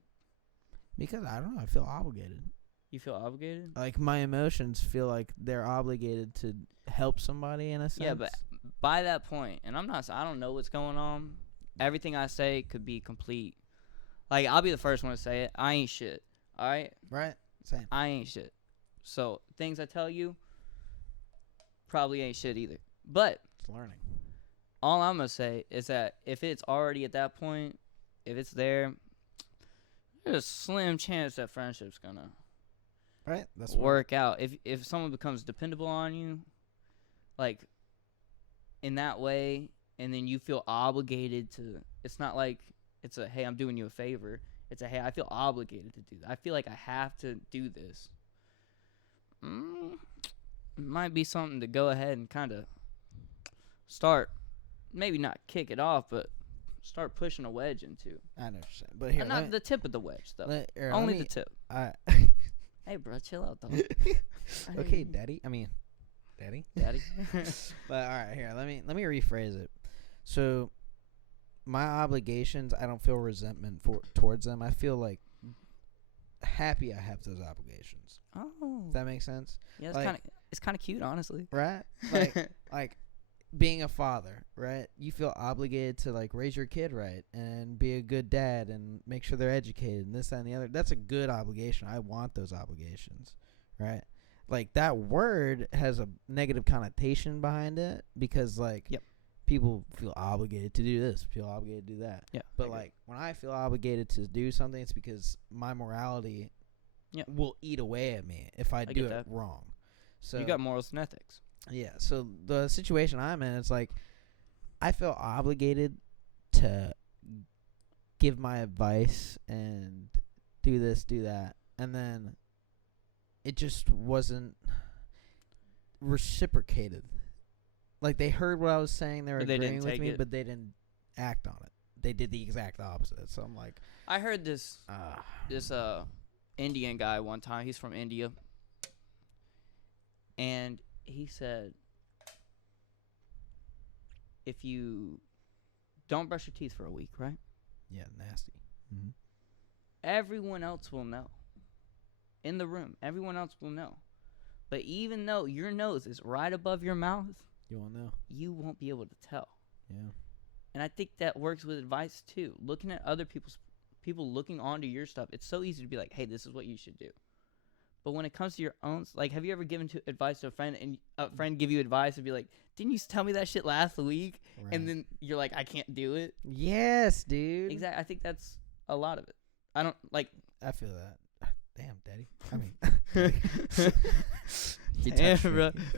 Because, I don't know, I feel obligated. You feel obligated? Like, my emotions feel like they're obligated to help somebody in a sense. Yeah, but by that point, and I don't know what's going on. Everything I say could be complete. Like, I'll be the first one to say it. I ain't shit. All right? Right? Same. I ain't shit. So, things I tell you probably ain't shit either. But it's learning. All I'm going to say is that if it's already at that point, if it's there, there's a slim chance that friendship's going to work out. If someone becomes dependable on you, like, in that way, and then you feel obligated to, it's not like it's a, hey, I'm doing you a favor. It's a, hey, I feel obligated to do that. I feel like I have to do this. Might be something to go ahead and kind of start, maybe not kick it off, but start pushing a wedge into. I know what you're saying. But here, not the tip of the wedge, though. Only the tip. Hey, bro, chill out, though. Okay, daddy. Daddy. But all right, here, let me rephrase it. So, my obligations, I don't feel resentment towards them. I feel like happy I have those obligations. Oh, does that make sense? Yeah, it's kind of cute, honestly. Right? Like being a father, right? You feel obligated to, like, raise your kid right and be a good dad and make sure they're educated and this, that, and the other. That's a good obligation. I want those obligations, right? Like, that word has a negative connotation behind it because, like, people feel obligated to do this, feel obligated to do that. Yeah. But, like, when I feel obligated to do something, it's because my morality will eat away at me if I do it wrong. So you got morals and ethics. Yeah. So the situation I'm in, it's like I feel obligated to give my advice and do this, do that, and then it just wasn't reciprocated. Like, they heard what I was saying, they were agreeing with me, but they didn't act on it. they did the exact opposite. So I'm like, I heard this Indian guy one time. He's from India, and he said, if you don't brush your teeth for a week, right? Yeah, nasty. Mm-hmm. Everyone else will know. In the room, everyone else will know. But even though your nose is right above your mouth, you won't know. You won't be able to tell. Yeah. And I think that works with advice too. Looking at other people looking onto your stuff, it's so easy to be like, hey, this is what you should do. But when it comes to your own, like, have you ever given advice to a friend and a friend give you advice and be like, didn't you tell me that shit last week? Right. And then you're like, I can't do it. Yes, dude. Exactly. I think that's a lot of it. I don't like. I feel that. Damn, Daddy. I mean,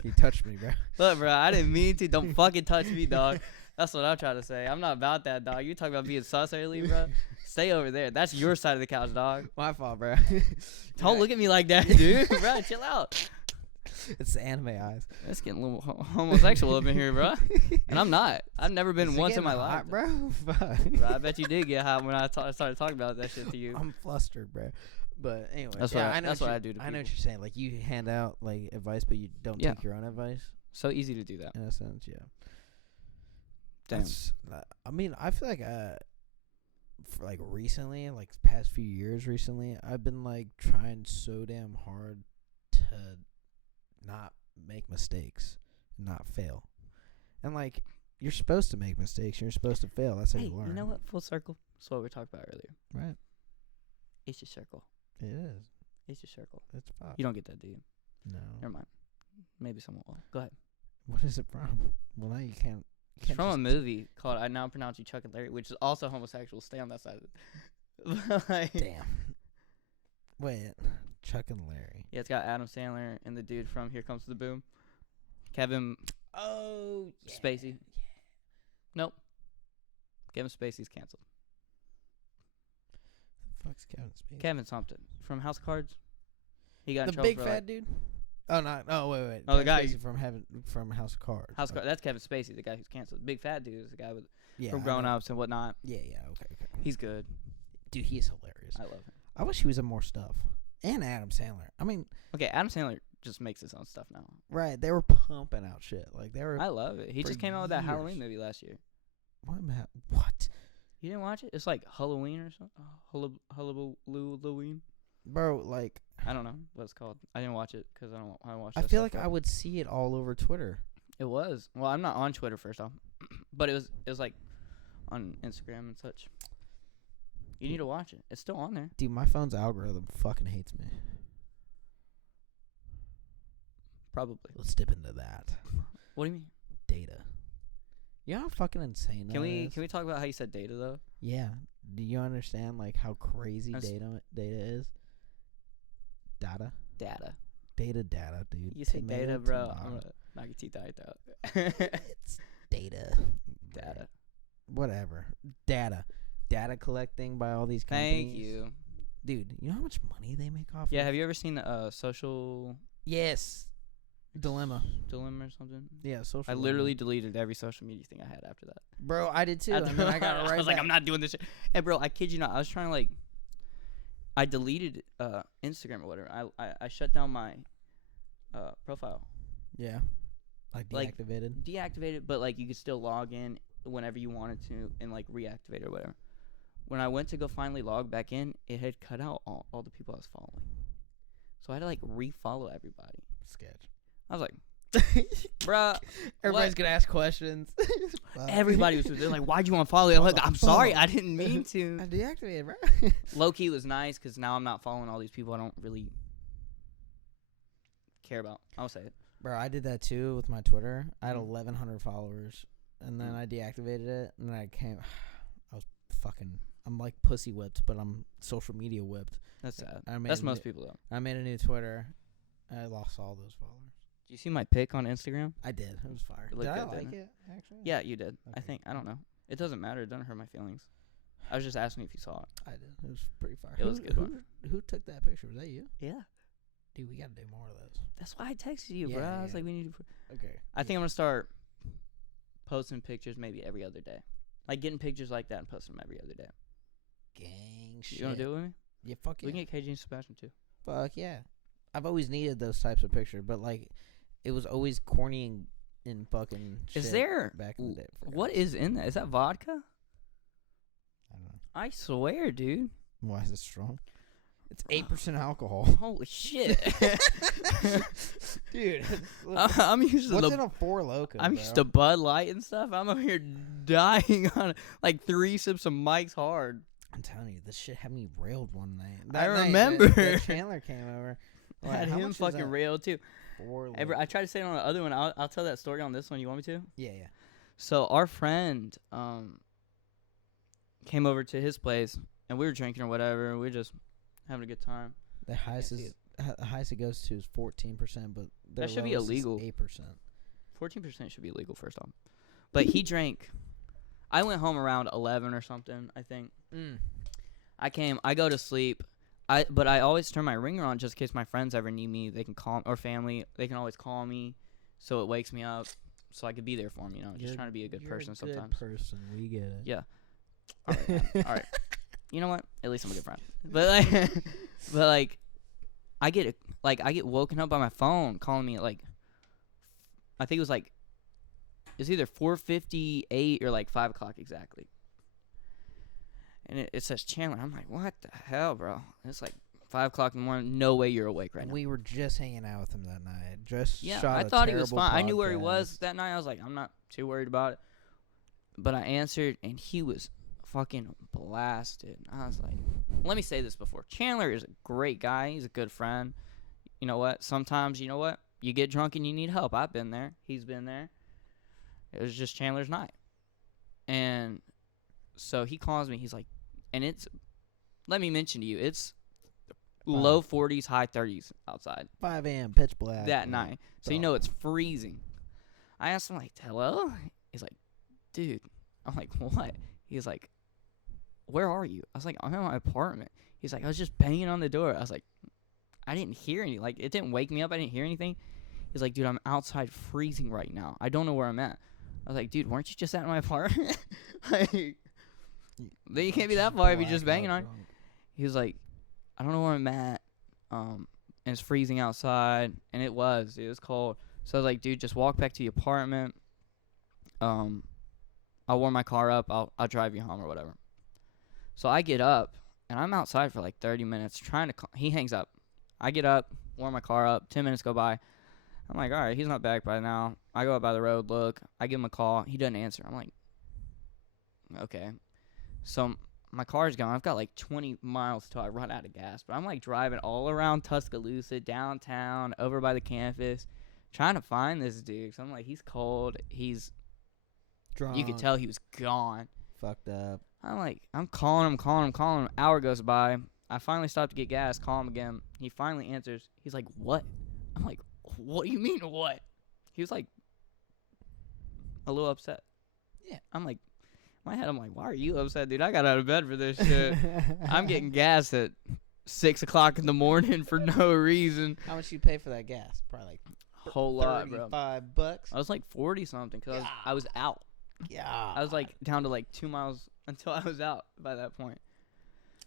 he touched me, bro. Look, bro, I didn't mean to. Don't fucking touch me, dog. That's what I'm trying to say. I'm not about that, dog. You talking about being sus early, bro? Stay over there. That's your side of the couch, dog. My fault, bro. Don't look at me like that, dude. Bro, chill out. It's the anime eyes. It's getting a little homosexual up in here, bro. And I'm not. I've never been once in my life, bro. Bro, I bet you did get hot when I started talking about that shit to you. I'm flustered, bro. But anyway, that's what I do to people. I know what you're saying. Like, you hand out like advice, but you don't take your own advice. So easy to do that. In a sense, yeah. Damn. I mean, I feel like for like recently, like past few years recently, I've been like trying so damn hard to not make mistakes, not fail. And like, you're supposed to make mistakes, you're supposed to fail. That's how you learn. You know what? Full circle. That's what we talked about earlier. Right. It's your circle. It is. It's your circle. It's fine. You don't get that, do you? No. Never mind. Maybe someone will. Go ahead. What is it from? Well, now you can't. It's from a movie called I Now Pronounce You Chuck and Larry, which is also homosexual. Stay on that side of it. Damn. Wait. Chuck and Larry. Yeah, it's got Adam Sandler and the dude from Here Comes the Boom. Kevin. Oh, yeah. Spacey. Yeah. Nope. Kevin Spacey's canceled. The fuck's Kevin Spacey? Kevin something from House of Cards. He got in the trouble big for fat dude. Oh, not. Oh, wait. Oh, the guy from House of Cards. House of Cards. That's Kevin Spacey, the guy who's canceled. Big fat dude is the guy with from Grown Grown Ups and whatnot. Yeah. Okay. He's good. Dude, he is hilarious. I love him. I wish he was in more stuff. And Adam Sandler. I mean, okay, Adam Sandler just makes his own stuff now. Right, they were pumping out shit. Like they were. I love it. He just came out with that Halloween movie last year. What? You didn't watch it? It's like Halloween or something. Halloween. Bro, like I don't know what it's called. I didn't watch it because I don't watch. I feel like I would see it all over Twitter. It was. Well, I'm not on Twitter first off, but it was like on Instagram and such. You need to watch it. It's still on there. Dude, my phone's algorithm fucking hates me. Probably. Let's dip into that. What do you mean? Data. You know how fucking insane that is? Can we talk about how you said data though? Yeah. Do you understand like how crazy data is? Data, dude. You say data, bro. I'm gonna knock your teeth out. It's data. Data. Whatever. Data collecting by all these companies. Thank you. Dude, you know how much money they make off have you ever seen Social... Yes. Dilemma or something? Yeah, social. I literally deleted every social media thing I had after that. Bro, I did too. And then I got right I was like, I'm not doing this shit. And bro, I kid you not, I was trying to like... I deleted Instagram or whatever. I shut down my profile. Yeah. Like deactivated? Deactivated, but like you could still log in whenever you wanted to and like reactivate or whatever. When I went to go finally log back in, it had cut out all the people I was following. So I had to like refollow everybody. Sketch. I was like, bruh. Everybody's going to ask questions. Everybody was they're like, why'd you unfollow me? I'm like, I'm sorry. I didn't mean to. I deactivated, bro. Low-key was nice because now I'm not following all these people I don't really care about. I'll say it. Bro, I did that too with my Twitter. I had 1,100 followers. And then I deactivated it. And then I'm like pussy whipped, but I'm social media whipped. That's sad. That's most people though. I made a new Twitter. I lost all those followers. Did you see my pic on Instagram? I did. It was fire. Did I like it, actually? Yeah, you did. Okay. I think. I don't know. It doesn't matter. It doesn't hurt my feelings. I was just asking if you saw it. I did. It was pretty fire. It was a good one. Who took that picture? Was that you? Yeah. Dude, we got to do more of those. That's why I texted you, bro. I was like, we need to... Okay. I think I'm going to start posting pictures maybe every other day. Like getting pictures like that and posting them every other day. Gang shit. You want to do it with me? Yeah, fuck yeah. We can get KG and Sebastian too. Fuck yeah. I've always needed those types of pictures, but like, it was always corny and fucking shit. Is there back in the day? What is in that? Is that vodka? I don't know. I swear, dude. Why is it strong? It's 8% alcohol. Holy shit, dude. I'm used to what's in a 4 Loko? I'm used to Bud Light and stuff. I'm over here dying on like 3 sips of Mike's Hard. I'm telling you, this shit had me railed one night. I remember. That Chandler came over. Like, had him fucking railed too. I tried to say it on the other one. I'll tell that story on this one. You want me to? Yeah. So our friend came over to his place, and we were drinking or whatever. And we were just having a good time. The highest it goes to is 14%, but that should be illegal. 8%. 14% should be illegal first off. But he drank. I went home around 11 or something, I think. I go to sleep. But I always turn my ringer on just in case my friends ever need me. They can call, or family. They can always call me, so it wakes me up, so I could be there for them. You know, just trying to be a good person sometimes. Good person, we get it. Yeah. All right. You know what? At least I'm a good friend. But like, I get woken up by my phone calling me at like, I think it was like, it's either 4:58 or like 5 o'clock exactly. And it says Chandler. I'm like, what the hell, bro? It's like 5 o'clock in the morning. No way you're awake right now. We were just hanging out with him that night. I thought he was fine. I knew where he was that night. I was like, I'm not too worried about it. But I answered, and he was fucking blasted. I was like, let me say this before. Chandler is a great guy. He's a good friend. You know what? Sometimes, you know what? You get drunk and you need help. I've been there. He's been there. It was just Chandler's night. And so he calls me. He's like, and let me mention to you, it's low 40s, high 30s outside. 5 a.m., pitch black. That night. So you know it's freezing. I asked him, like, hello? He's like, dude. I'm like, what? He's like, where are you? I was like, I'm in my apartment. He's like, I was just banging on the door. I was like, I didn't hear any. Like, it didn't wake me up. I didn't hear anything. He's like, dude, I'm outside freezing right now. I don't know where I'm at. I was like, dude, weren't you just at my apartment? Like, then you can't be that far if you're just banging on. He was like, I don't know where I'm at. And it's freezing outside. And it was cold. So I was like, dude, just walk back to the apartment. I'll warm my car up. I'll drive you home or whatever. So I get up, and I'm outside for like 30 minutes trying to call. He hangs up. I get up, warm my car up. 10 minutes go by. I'm like, all right, he's not back by now. I go up by the road, look. I give him a call. He doesn't answer. I'm like, okay. So my car's gone. I've got like 20 miles till I run out of gas. But I'm like driving all around Tuscaloosa, downtown, over by the campus, trying to find this dude. So I'm like, he's cold. He's drunk. You could tell he was gone. Fucked up. I'm like, I'm calling him. Hour goes by. I finally stop to get gas, call him again. He finally answers. He's like, what? I'm like, what do you mean what? He was like a little upset. Yeah. I'm like, in my head, I'm like, why are you upset, dude? I got out of bed for this shit. I'm getting gas at 6 o'clock in the morning for no reason. How much you pay for that gas? Probably like a whole lot, bro. $35. I was like 40 something because I was out. Yeah. I was like down to like 2 miles until I was out by that point.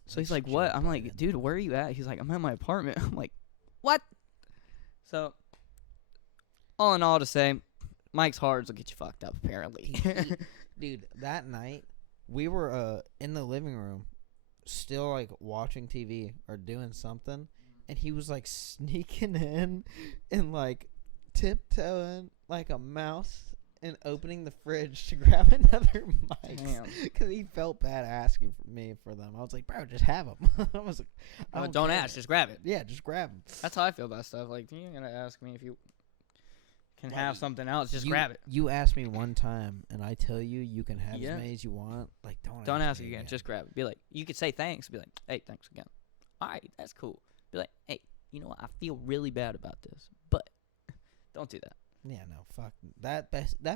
So he's like, what? I'm like, dude, where are you at? He's like, I'm at my apartment. I'm like, what? So, all in all to say, Mike's Hards will get you fucked up, apparently. Dude, that night, we were in the living room, still, like, watching TV or doing something, and he was, like, sneaking in and, like, tiptoeing like a mouse and opening the fridge to grab another mic because he felt bad asking me for them. I was like, bro, just have them. I was like, don't ask, just grab it. Yeah, just grab them. That's how I feel about stuff. Like, you're gonna ask me if you can have something else, just grab it. You asked me one time, and I tell you, you can have as many as you want. Like, don't ask again. Just grab it. Be like, you could say thanks. Be like, hey, thanks again. All right, that's cool. Be like, hey, you know what? I feel really bad about this, but don't do that. Yeah, no, fuck. That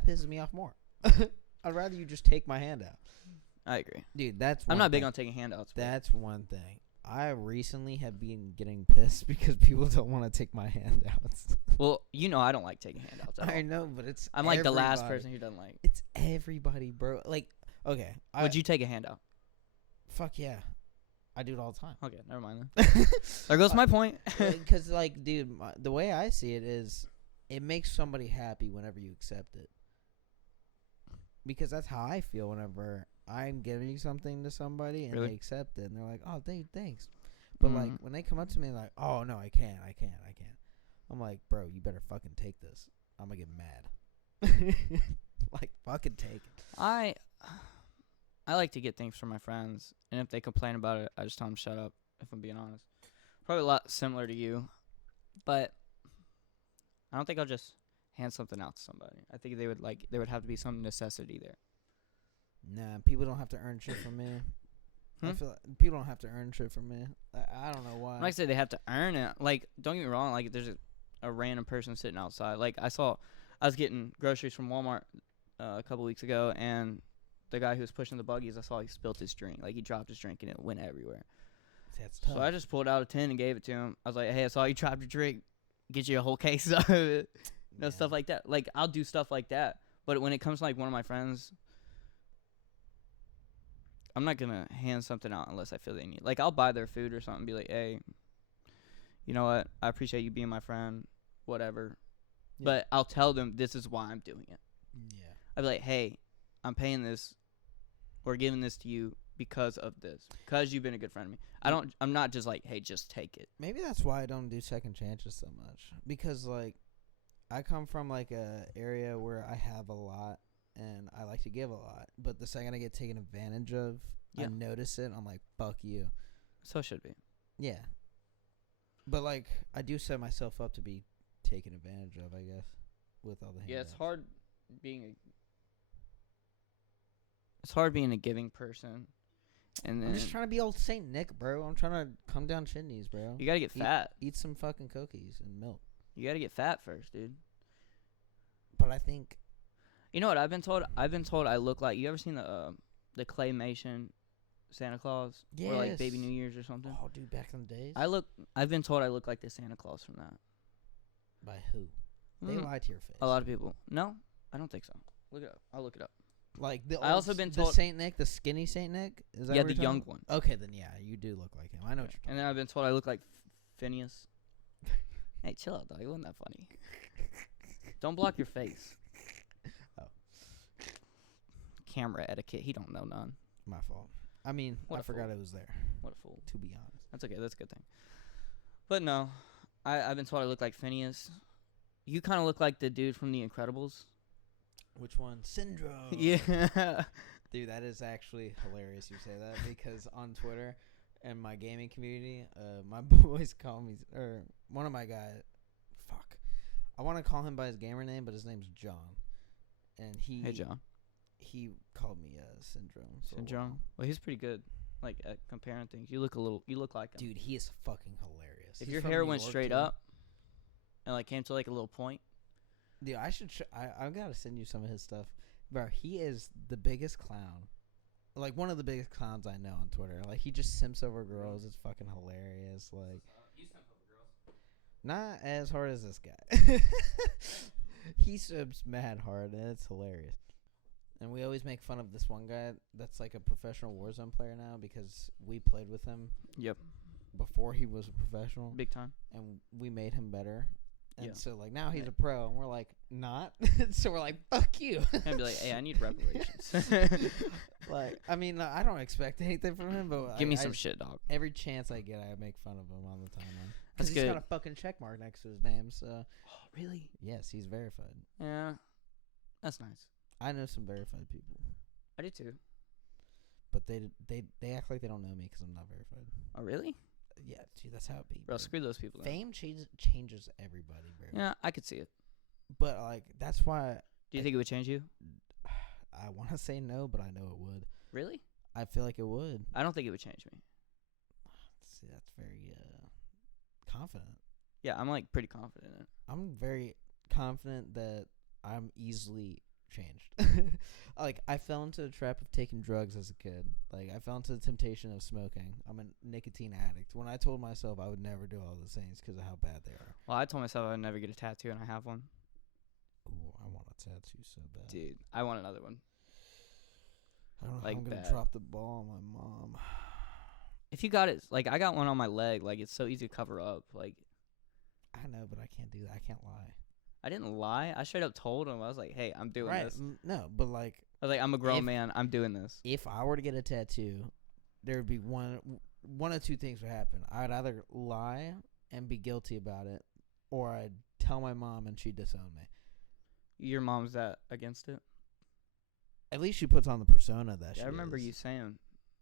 pisses me off more. I'd rather you just take my hand out. I agree. Dude, I'm not big on taking handouts. That's one thing. I recently have been getting pissed because people don't want to take my handouts. Well, you know I don't like taking handouts at all. I know, but I'm like the last person who doesn't like. It's everybody, bro. Like, Okay. Would you take a handout? Fuck yeah. I do it all the time. Okay, never mind then. There goes my point. Because, like, dude, the way I see it is it makes somebody happy whenever you accept it. Because that's how I feel whenever I'm giving something to somebody and they accept it. And they're like, oh, thanks. But, like, when they come up to me like, oh, no, I can't. I'm like, bro, you better fucking take this. I'm going to get mad. Like, fucking take it. I like to get things from my friends. And if they complain about it, I just tell them shut up, if I'm being honest. Probably a lot similar to you. But I don't think I'll just hand something out to somebody. I think there would have to be some necessity there. Nah, people don't have to earn shit from me. I feel like people don't have to earn shit from me. I don't know why. When I say they have to earn it, like, don't get me wrong, like, there's a random person sitting outside. Like, I was getting groceries from Walmart a couple weeks ago, and the guy who was pushing the buggies, I saw he spilled his drink. Like, he dropped his drink, and it went everywhere. That's tough. So I just pulled out a tin and gave it to him. I was like, hey, I saw you dropped your drink. Get you a whole case of it. Stuff like that. Like, I'll do stuff like that. But when it comes to, like, one of my friends, I'm not going to hand something out unless I feel they need. Like, I'll buy their food or something and be like, hey, you know what? I appreciate you being my friend, whatever. Yeah. But I'll tell them this is why I'm doing it. Yeah. I'll be like, hey, I'm paying this or giving this to you because of this. Because you've been a good friend to me. I'm not just like, hey, just take it. Maybe that's why I don't do second chances so much. Because, like, I come from, like, a area where I have a lot. And I like to give a lot. But the second I get taken advantage of, I notice it. I'm like, fuck you. So it should be. Yeah. But, like, I do set myself up to be taken advantage of, I guess, with all the handouts. Yeah, it's hard being a giving person. And then I'm just trying to be old Saint Nick, bro. I'm trying to come down chimneys, bro. You got to get fat. Eat some fucking cookies and milk. You got to get fat first, dude. But I think... You know what I've been told? I've been told I look like... You ever seen the claymation Santa Claus? Yes. Or like Baby New Year's or something? Oh, dude, back in the days? I've been told I look like the Santa Claus from that. By who? They lie to your face. A lot of people. No, I don't think so. Look it up. I'll look it up. Like I also been told the Saint Nick, the skinny Saint Nick? Is that the young one. Okay, then yeah, you do look like him. I know what you're talking about. And then I've been told I look like Phineas. Hey, chill out, dog. It wasn't that funny. Don't block your face. Oh. Camera etiquette. He don't know none. My fault. I mean, I forgot it was there. What a fool. To be honest. That's okay. That's a good thing. But no, I've been told I look like Phineas. You kind of look like the dude from The Incredibles. Which one? Syndrome. Yeah. Dude, that is actually hilarious you say that because on Twitter and my gaming community, my boys call me, or one of my guys, I want to call him by his gamer name, but his name's John. And Hey, John. He called me Syndrome. Syndrome? Well, he's pretty good, like, at comparing things. You look like him. Dude, he is fucking hilarious. If your hair went straight up and, like, came to, like, a little point. Dude, I should. I've got to send you some of his stuff, bro. He is the biggest clown, like one of the biggest clowns I know on Twitter. Like he just simps over girls. It's fucking hilarious. Like, you simp over girls. Not as hard as this guy. He simps mad hard, and it's hilarious. And we always make fun of this one guy that's like a professional Warzone player now because we played with him. Yep. Before he was a professional, big time, and we made him better. And so, like, now he's a pro, and we're like, not. So we're like, fuck you. And be like, hey, I need reparations. Like, I mean, I don't expect anything from him, but give me some shit, dog. Every chance I get, I make fun of him on the timeline. Because he's got a fucking check mark next to his name, so. Oh, really? Yes, he's verified. Yeah, that's nice. I know some verified people. I do, too. But they act like they don't know me because I'm not verified. Oh, really? Yeah, dude, that's how it be. Bro, screw those people. Fame changes everybody, bro. Yeah, I could see it. But, like, that's why... Do you think it would change you? I want to say no, but I know it would. Really? I feel like it would. I don't think it would change me. See, that's very confident. Yeah, I'm, like, pretty confident in it. I'm very confident that I'm easily changed. Like, I fell into the trap of taking drugs as a kid. Like, I fell into the temptation of smoking. I'm a nicotine addict. When I told myself I would never do all those things because of how bad they are. Well, I told myself I would never get a tattoo, and I have one. Ooh, I want a tattoo so bad. Dude, I want another one. I don't know like how I'm going to bad. drop the ball on my mom. If you got it, like I got one on my leg, like it's so easy to cover up. Like I know, but I can't do that. I can't lie. I didn't lie. I straight up told him. I was like, hey, I'm doing this. No, but like I was like, I'm a grown man. I'm doing this. if I were to get a tattoo, there would be one of two things would happen. I'd either lie and be guilty about it, or I'd tell my mom and she'd disown me. Your mom's that against it? At least she puts on the persona that she I remember is. you saying.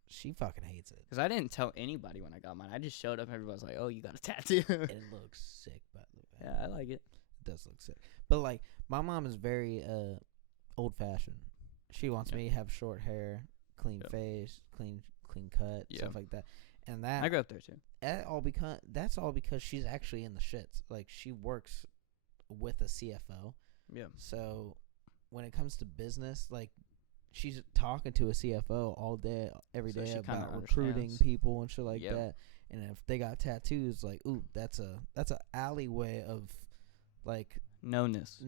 She fucking hates it. Because I didn't tell anybody when I got mine. I just showed up. Everybody was like, oh, you got a tattoo. It looks sick, by the way. Yeah, I like it. It does look sick. But, like, my mom is very old-fashioned. She wants me to have short hair, clean face, clean cut, stuff like that. And that I grew up there, too. That's all because she's actually in the shits. Like, she works with a CFO. Yeah. So, when it comes to business, like, she's talking to a CFO all day, every day about recruiting people and shit like that. And if they got tattoos, like, ooh, that's a alleyway of, like, knownness,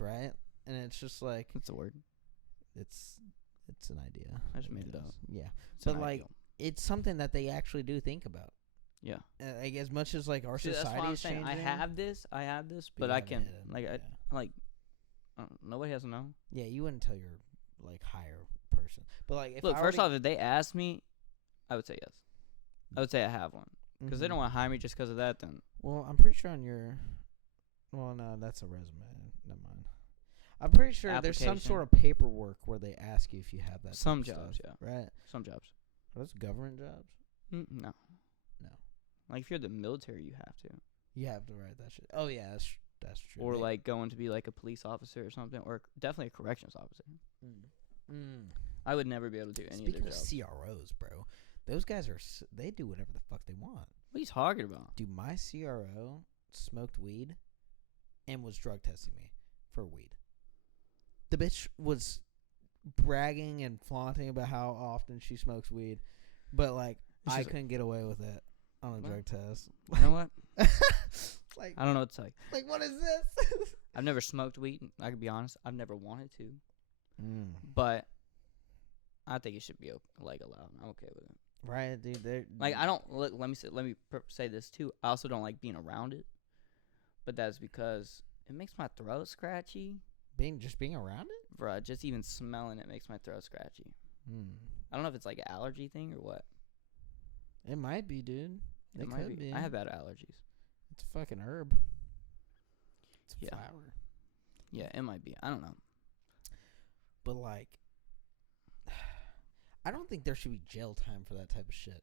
right? And it's just like that's a word. It's an idea. I just made it up. Yeah, but like, it's something that they actually do think about. Yeah, like as much as like our society is changing. I have this, but I can nobody has to know. Yeah, you wouldn't tell your like higher person, but like look, first off, if they asked me, I would say yes. I would say I have one because they don't want to hire me just because of that. Then well, I'm pretty sure on your no, that's a resume. Never mind. I'm pretty sure there's some sort of paperwork where they ask you if you have that. Some jobs, stuff, right? Some jobs. Are those government jobs? No. Like if you're the military, you have to. You have to write that shit. Oh yeah, that's true. Or like going to be like a police officer or something, or definitely a corrections officer. I would never be able to do any of their jobs. Speaking of CROs, bro, those guys they do whatever the fuck they want. What are you talking about? Dude, my CRO smoked weed and was drug testing me for weed. The bitch was bragging and flaunting about how often she smokes weed, but like I couldn't get away with it on a drug test. You know what? Like I don't know what to say. Like what is this? I've never smoked weed. I can be honest. I've never wanted to, but I think it should be like allowed. I'm okay with it. Right, dude. Like I don't let me say this too. I also don't like being around it, but that's because it makes my throat scratchy. Being around it, bruh. Just even smelling it makes my throat scratchy. I don't know if it's like an allergy thing or what. It might be, dude. It could be. I have bad allergies. It's a fucking herb. It's a flower. Yeah, it might be. I don't know. But like, I don't think there should be jail time for that type of shit.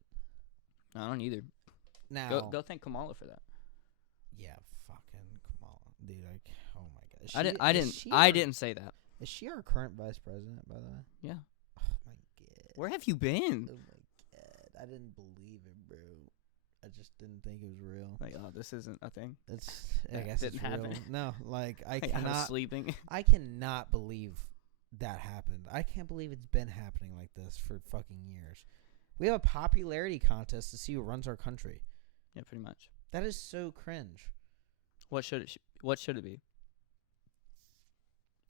I don't either. Now, go thank Kamala for that. Yeah, fucking Kamala, dude. Like, oh my god. I didn't say that. Is she our current vice president, by the way? Yeah. Oh my god. Where have you been? Oh my god. I didn't believe it, bro. I just didn't think it was real. Like, oh, this isn't a thing. I guess it's real. Happen. No, like I I was sleeping. I cannot believe that happened. I can't believe it's been happening like this for fucking years. We have a popularity contest to see who runs our country. Yeah, pretty much. That is so cringe. What should it be?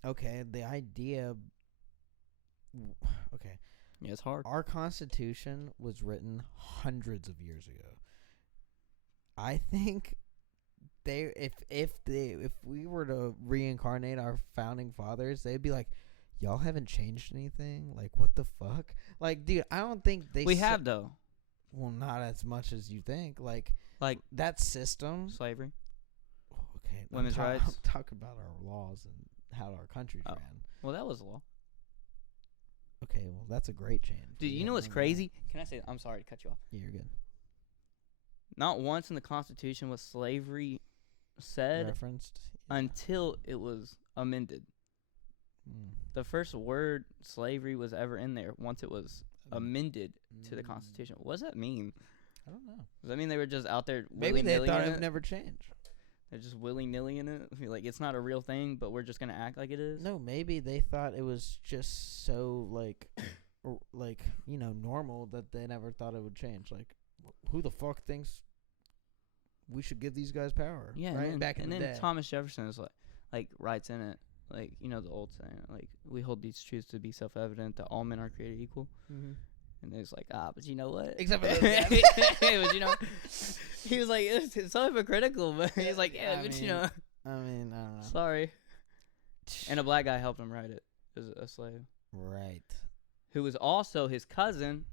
Okay, the idea. Okay. Yeah, it's hard. Our Constitution was written hundreds of years ago. I think if we were to reincarnate our founding fathers, they'd be like, y'all haven't changed anything? Like, what the fuck? Like, dude, I don't think we have, though. Well, not as much as you think. Like that system. Slavery. Okay. Women's rights. I'm talking about our laws and how our country's ran. Well, that was a law. Okay, well, that's a great change. Dude, you know what's crazy? Can I say, I'm sorry to cut you off. Yeah, you're good. Not once in the Constitution was slavery said referenced until it was amended. The first word slavery was ever in there once it was amended to the Constitution. What does that mean? I don't know. Does that mean they were just out there maybe they thought it would never change? They're just willy-nilly in it? Like, it's not a real thing, but we're just going to act like it is? No, maybe they thought it was just so, like, normal that they never thought it would change. Like, who the fuck thinks we should give these guys power? Yeah, right? And Back in the day. Thomas Jefferson is like writes in it, like, you know, the old saying, like, we hold these truths to be self-evident that all men are created equal. Mm-hmm. And it's like, but you know what? Except for those guys. But, you know, he was like, it's so hypocritical, but he's like, yeah, but you know. I don't know. Sorry. And a black guy helped him write it as a slave. Right. Who was also his cousin.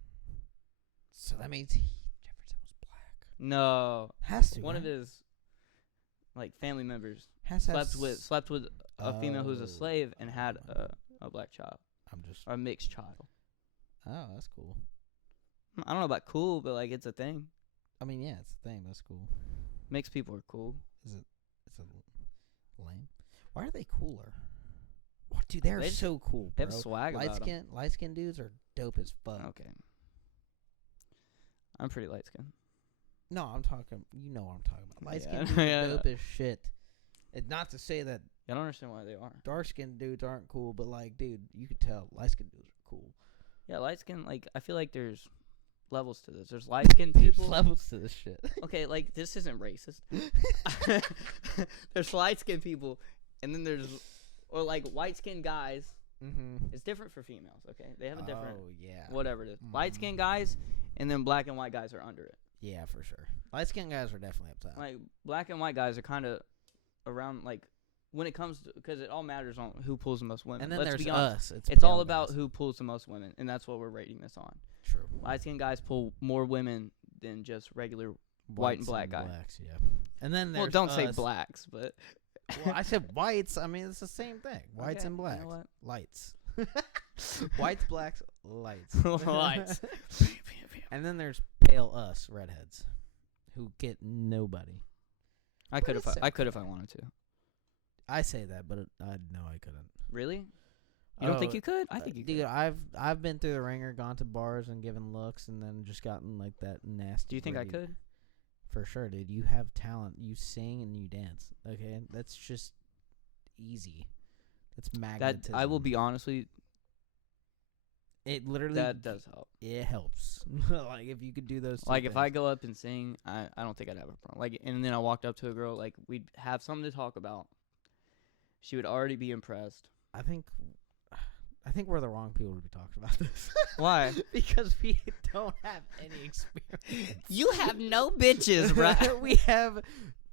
So that means Jefferson was black. No. Has to. One of his, like, family members slept with a female who's a slave and had a black child. Or a mixed child. Oh, that's cool. I don't know about cool, but, like, it's a thing. I mean, yeah, it's a thing. That's cool. Mixed people are cool. Is it lame? Why are they cooler? What, dude, they're so cool, bro. They have swag about them. Light-skinned dudes are dope as fuck. Okay. I'm pretty light-skinned. No, I'm talking, you know what I'm talking about. Light-skinned dudes are dope as shit. It's not to say that I don't understand why they are. Dark-skinned dudes aren't cool, but, like, dude, you could tell light-skinned dudes are cool. Yeah, light-skinned, like, I feel like there's levels to this. There's light-skinned people. There's levels to this shit. Okay, like, this isn't racist. There's light-skinned people, and then there's, or, like, white-skinned guys. Mm-hmm. It's different for females, okay? They have a different, whatever it is. Mm-hmm. Light-skinned guys, and then black and white guys are under it. Yeah, for sure. Light-skinned guys are definitely up top. Like, black and white guys are kind of around, like, when it comes to, because it all matters on who pulls the most women. And then there's us. It's all about who pulls the most women, and that's what we're rating this on. True. Light-skinned guys pull more women than just regular white and black guys. Blacks, yeah. And then there's don't say blacks, but... Well, I said whites. I mean, it's the same thing. Whites and blacks. You know what? Lights. Whites, blacks, lights. Lights. And then there's pale us, redheads, who get nobody. I could if I wanted to. I say that, but I know I couldn't. Really? You don't think you could? I think you could. Dude, I've been through the ringer, gone to bars and given looks, and then just gotten like that nasty. Do you think I could? For sure, dude. You have talent. You sing and you dance. Okay, that's just easy. That's magnetism. I will be honest with you. It literally that does help. It helps. Like if you could do those. Like if I go up and sing, I don't think I'd have a problem. Like, and then I walked up to a girl, like we'd have something to talk about. She would already be impressed. I think we're the wrong people to be talking about this. Why? Because we don't have any experience. You have no bitches, bro. We have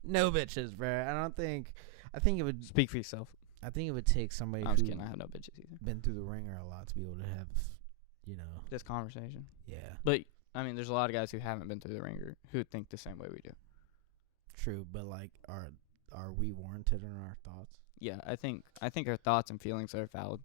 no bitches, bro. I think it would speak for yourself. I think it would take somebody I'm just kidding. I have no bitches either. Been through the ringer a lot to be able to have, this conversation. Yeah. But I mean, there's a lot of guys who haven't been through the ringer who think the same way we do. True, but like, are we warranted in our thoughts? Yeah, I think our thoughts and feelings are valid.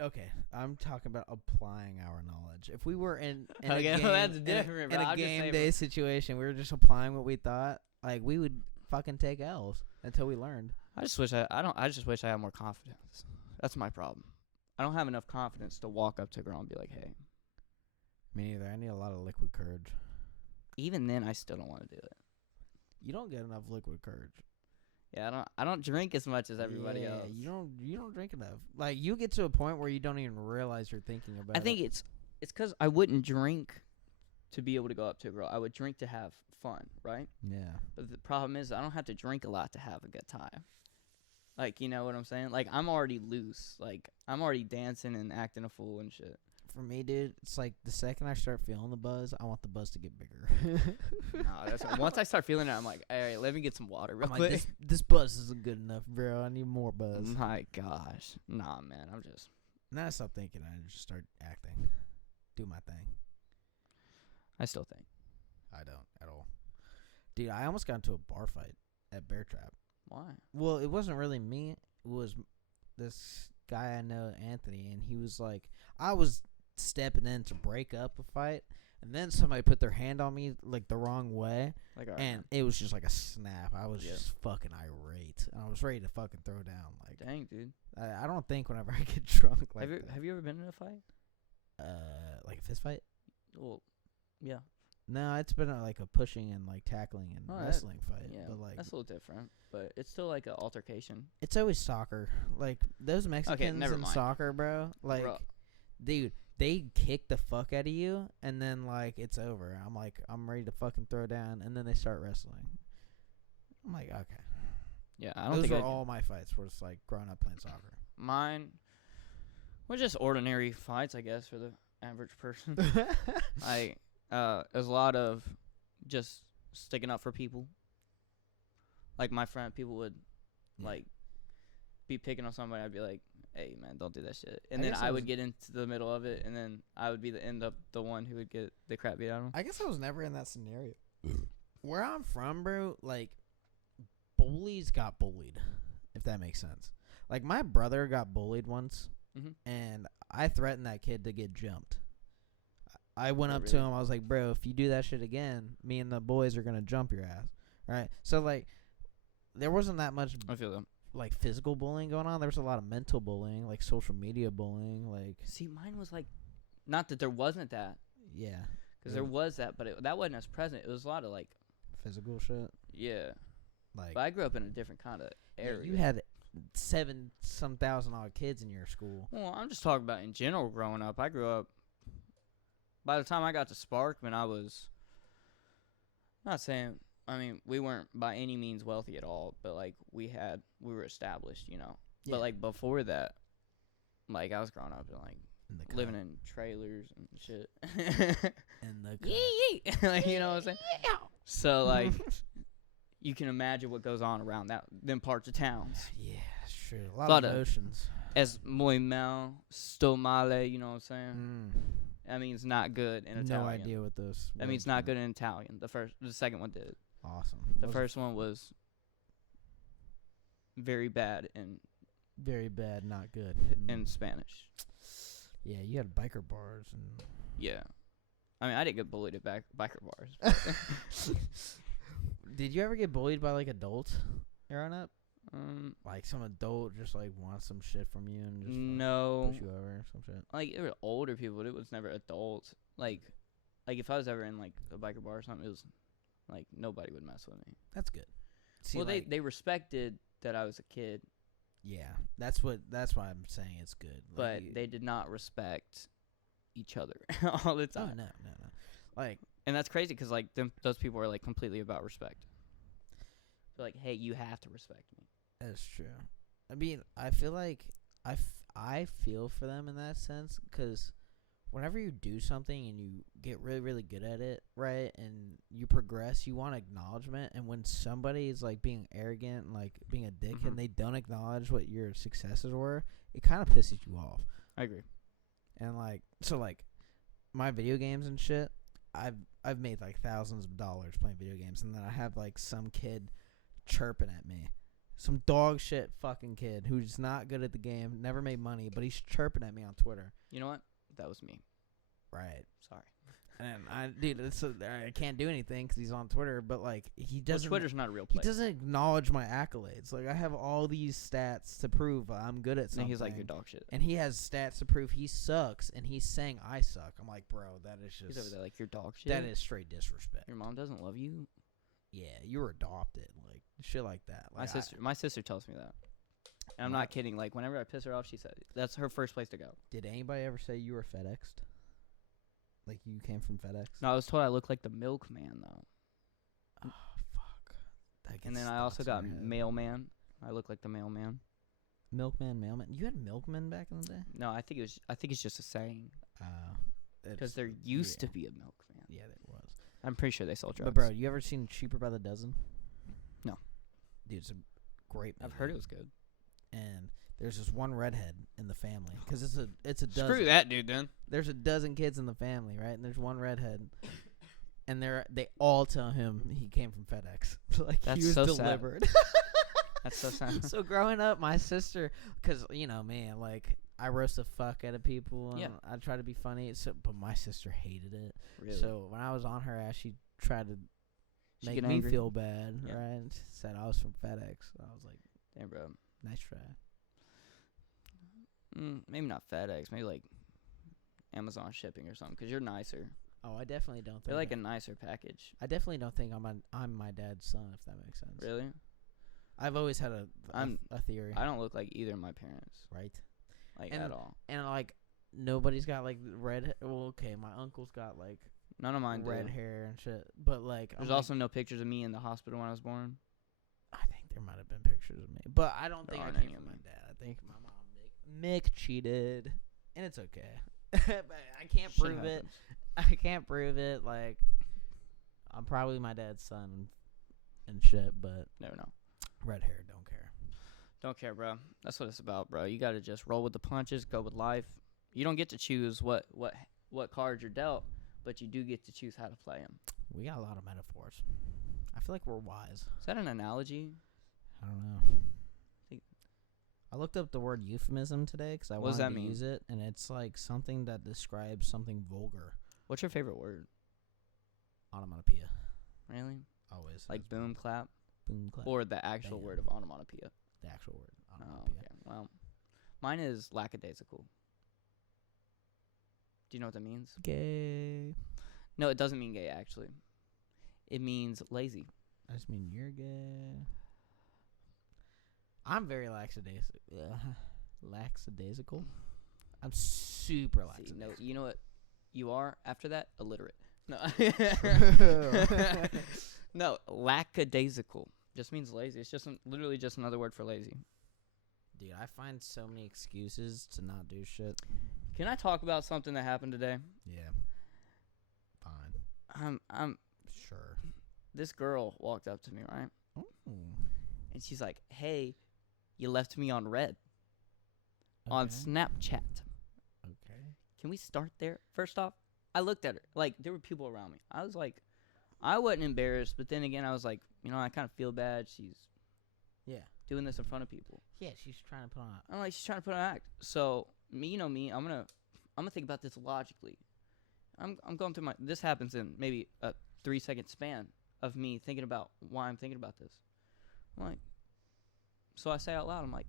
Okay, I'm talking about applying our knowledge. If we were in a game, that's different, in a game day situation, we were just applying what we thought, like we would fucking take L's until we learned. I just wish I had more confidence. That's my problem. I don't have enough confidence to walk up to a girl and be like, "Hey." Me neither. I need a lot of liquid courage. Even then, I still don't want to do it. You don't get enough liquid courage. Yeah, I don't drink as much as everybody else. You don't drink enough. Like you get to a point where you don't even realize you're thinking about it. I think it's because I wouldn't drink to be able to go up to a girl. I would drink to have fun, right? Yeah. But the problem is I don't have to drink a lot to have a good time. Like, you know what I'm saying? Like, I'm already loose. Like, I'm already dancing and acting a fool and shit. For me, dude, it's like the second I start feeling the buzz, I want the buzz to get bigger. Once I start feeling it, I'm like, all right, let me get some water real quick. Like, this buzz isn't good enough, bro. I need more buzz. My gosh. Nah, man, I'm just... Now I stop thinking. I just start acting. Do my thing. I still think. I don't at all. Dude, I almost got into a bar fight at Bear Trap. Why? Well, it wasn't really me. It was this guy I know, Anthony, and he was like... I was stepping in to break up a fight, and then somebody put their hand on me like the wrong way, and it was just like a snap. I was just fucking irate. I was ready to fucking throw down. Like, dang, dude. I don't think whenever I get drunk like have you ever been in a fight? Like a fist fight? Well, yeah. No, it's been like a pushing and like tackling and wrestling fight. Yeah, but like that's a little different, but it's still like an altercation. It's always soccer. Like those Mexicans in soccer, bro. Like, dude, they kick the fuck out of you, and then, like, it's over. I'm like, I'm ready to fucking throw down, and then they start wrestling. I'm like, okay. Yeah, I don't Those think were all my fights. Were just like growing up playing soccer. Mine were just ordinary fights, I guess, for the average person. There's a lot of just sticking up for people. Like my friend, people would like be picking on somebody. I'd be like, "Hey, man, don't do that shit." And then I would get into the middle of it, and then I would be the one who would get the crap beat out of him. I guess I was never in that scenario. Where I'm from, bro, like bullies got bullied, if that makes sense. Like my brother got bullied once, and I threatened that kid to get jumped. I went up to him. I was like, "Bro, if you do that shit again, me and the boys are gonna jump your ass." Right? So like, there wasn't that much. I feel them. Like physical bullying going on. There was a lot of mental bullying, like social media bullying. Like, see, mine was like, not that there wasn't that. Yeah, because there was that, but that wasn't as present. It was a lot of like physical shit. Yeah, like. But I grew up in a different kind of area. You had 7,000 odd kids in your school. Well, I'm just talking about in general growing up. I grew up. By the time I got to Sparkman, I was not saying. I mean, we weren't by any means wealthy at all, but like we were established, you know. Yeah. But like before that, like I was growing up and like living in trailers and shit. And the like, you know what I'm saying? So like, you can imagine what goes on around them parts of towns. Yeah, sure. A lot of emotions. Es muy mal, sto male, you know what I'm saying? That means not good in Italian. No idea what those. That means not good in Italian. The second one did. Awesome. The first one was very bad and very bad, not good in Spanish. Yeah, you had biker bars and. Yeah, I mean, I didn't get bullied at biker bars. Did you ever get bullied by like adults growing up? Like some adult just like wants some shit from you and just no push you over or some shit. Like it were older people, but it was never adults. Like if I was ever in like a biker bar or something, it was like nobody would mess with me. That's good. See, well, like, they respected that I was a kid. Yeah, that's why I'm saying it's good. But they did not respect each other all the time. Oh no. Like, and that's crazy because like those people are like completely about respect. They're like, hey, you have to respect me. That's true. I mean, I feel like I feel for them in that sense because whenever you do something and you get really, really good at it, right, and you progress, you want acknowledgement. And when somebody is like being arrogant and like being a dick and they don't acknowledge what your successes were, it kind of pisses you off. I agree. And like, so like my video games and shit, I've made like thousands of dollars playing video games, and then I have like some kid chirping at me. Some dog shit fucking kid who's not good at the game, never made money, but he's chirping at me on Twitter. You know what? That was me. Right. Sorry. And I can't do anything because he's on Twitter, but like he doesn't. Well, Twitter's not a real place. He doesn't acknowledge my accolades. Like I have all these stats to prove I'm good at something. And he's like, you're dog shit. And he has stats to prove he sucks, and he's saying I suck. I'm like, bro, that is just. He's over there like, you're dog shit. That is straight disrespect. Your mom doesn't love you. Yeah, you were adopted, like shit like that. Like my sister tells me that, and I'm not kidding. Like whenever I piss her off, she said that's her first place to go. Did anybody ever say you were FedExed? Like you came from FedEx? No, I was told I looked like the milkman though. Oh fuck! And then I also got mailman. I look like the mailman. Milkman. You had milkman back in the day? No, I think it's just a saying. Because there used to be a milkman. Yeah, there was. I'm pretty sure they sold drugs. But bro, you ever seen Cheaper by the Dozen? No. Dude, it's a great movie. I've heard it was good. And there's this one redhead in the family because it's a dozen. Screw that dude, then. There's a dozen kids in the family, right? And there's one redhead, and they all tell him he came from FedEx. Like that's he was so delivered. Sad. That's so sad. So growing up, my sister, because you know, man, like I roast the fuck out of people, and I try to be funny. But my sister hated it. Really? So when I was on her ass, she tried to make me feel bad, right? And she said I was from FedEx. So I was like, damn, bro, nice try. Maybe not FedEx. Maybe like Amazon shipping or something. Because you're nicer. Oh, I definitely don't think. They're like a nicer package. I definitely don't think I'm my dad's son, if that makes sense. Really? I've always had a theory. I don't look like either of my parents. Right. Like at all. And like nobody's got like red. Well, okay, my uncle's got like none of mine red hair and shit. But like there's also no pictures of me in the hospital when I was born. I think there might have been pictures pictures of me. But I don't think I aren't came any from of my me. dad. I think my mom, Mick cheated. And it's okay. But I can't Shit prove it. happens. I can't prove it. Like, I'm probably my dad's son and shit, but Never know. red hair, don't care. Don't care, bro. That's what it's about, bro. You got to just roll with the punches, go with life. You don't get to choose what cards you're dealt, but you do get to choose how to play them. We got a lot of metaphors. I feel like we're wise. Is that an analogy? I don't know. Think- I looked up the word euphemism today because I What does wanted that to mean? use it, and it's like something that describes something vulgar. What's your favorite word? Onomatopoeia. Really? Always. Like has boom, clap? been. Boom, clap. Or the actual Bam. word of onomatopoeia? The actual word. Oh, Onomatopoeia. okay. Well, mine is lackadaisical. Do you know what that means? Gay. No, it doesn't mean gay, actually. It means lazy. I just mean you're gay. I'm very lackadaisical. I'm super See, lackadaisical. no, you know what you are after that? Illiterate. No. No, lackadaisical just means lazy. It's just literally just another word for lazy. Dude, I find so many excuses to not do shit. Can I talk about something that happened today? Yeah. Fine. I'm Sure. This girl walked up to me, right? Ooh. And she's like, "Hey, you left me on red on Okay. Snapchat." Okay. Can we start there? First off, I looked at her. Like, there were people around me. I was like, I wasn't embarrassed, but then again, I was like, I kind of feel bad. She's doing this in front of people. Yeah, she's trying to put on. I'm like, she's trying to put on an act. So me, I'm gonna think about this logically. I'm going through this happens in maybe a 3-second span of me thinking about why I'm thinking about this. I'm like, so I say out loud, I'm like,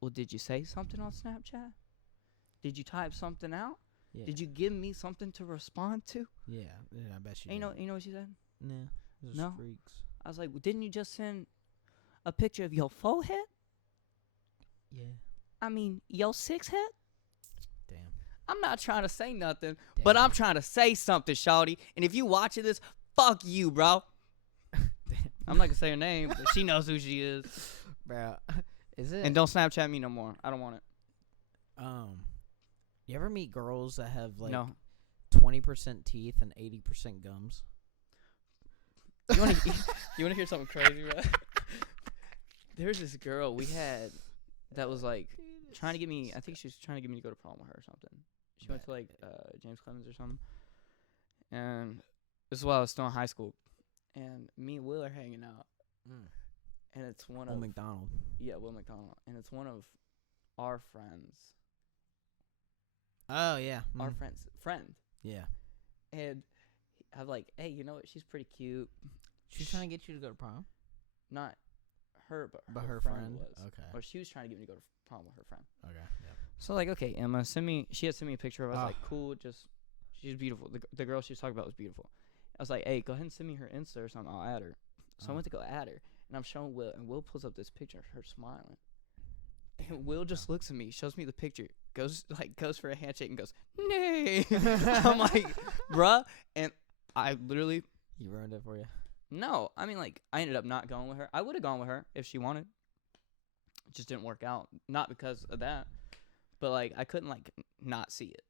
well, did you say something on Snapchat? Did you type something out? Yeah. Did you give me something to respond to? Yeah, I bet she. And you know what she said? Nah. Those No. freaks. I was like, well, didn't you just send a picture of your forehead? Yeah. I mean, your 6 head? Damn. I'm not trying to say nothing, but I'm trying to say something, shawty. And if you watching this, fuck you, bro. I'm not gonna say her name, but she knows who she is. Bro, is it? And don't Snapchat me no more. I don't want it. You ever meet girls that have like No. 20% teeth and 80% gums? You wanna hear something crazy, bro? There's this girl we had that was like trying to get me. I think she was trying to get me to go to prom with her or something. She went to like James Clemens or something. And this is while I was still in high school. And me and Will are hanging out. And it's one of McDonald. Yeah, Will McDonald. And it's one of our friends. Oh yeah. Our friend. Yeah. And I'm like, hey, you know what? She's pretty cute. She's trying to get you to go to prom. Not her, but her friend was. Okay. Or she was trying to get me to go to prom with her friend. Okay. Yeah. So like, okay, Emma, she had sent me a picture of. I was like, cool, she's beautiful. The girl she was talking about was beautiful. I was like, hey, go ahead and send me her Insta or something. I'll add her. So I went to go add her, and I'm showing Will, and Will pulls up this picture of her smiling. And Will just looks at me, shows me the picture, goes for a handshake, and goes, nay. I'm like, bruh, and I literally. You ruined it for you. No, I mean, like, I ended up not going with her. I would have gone with her if she wanted. It just didn't work out. Not because of that, but, like, I couldn't, like, not see it.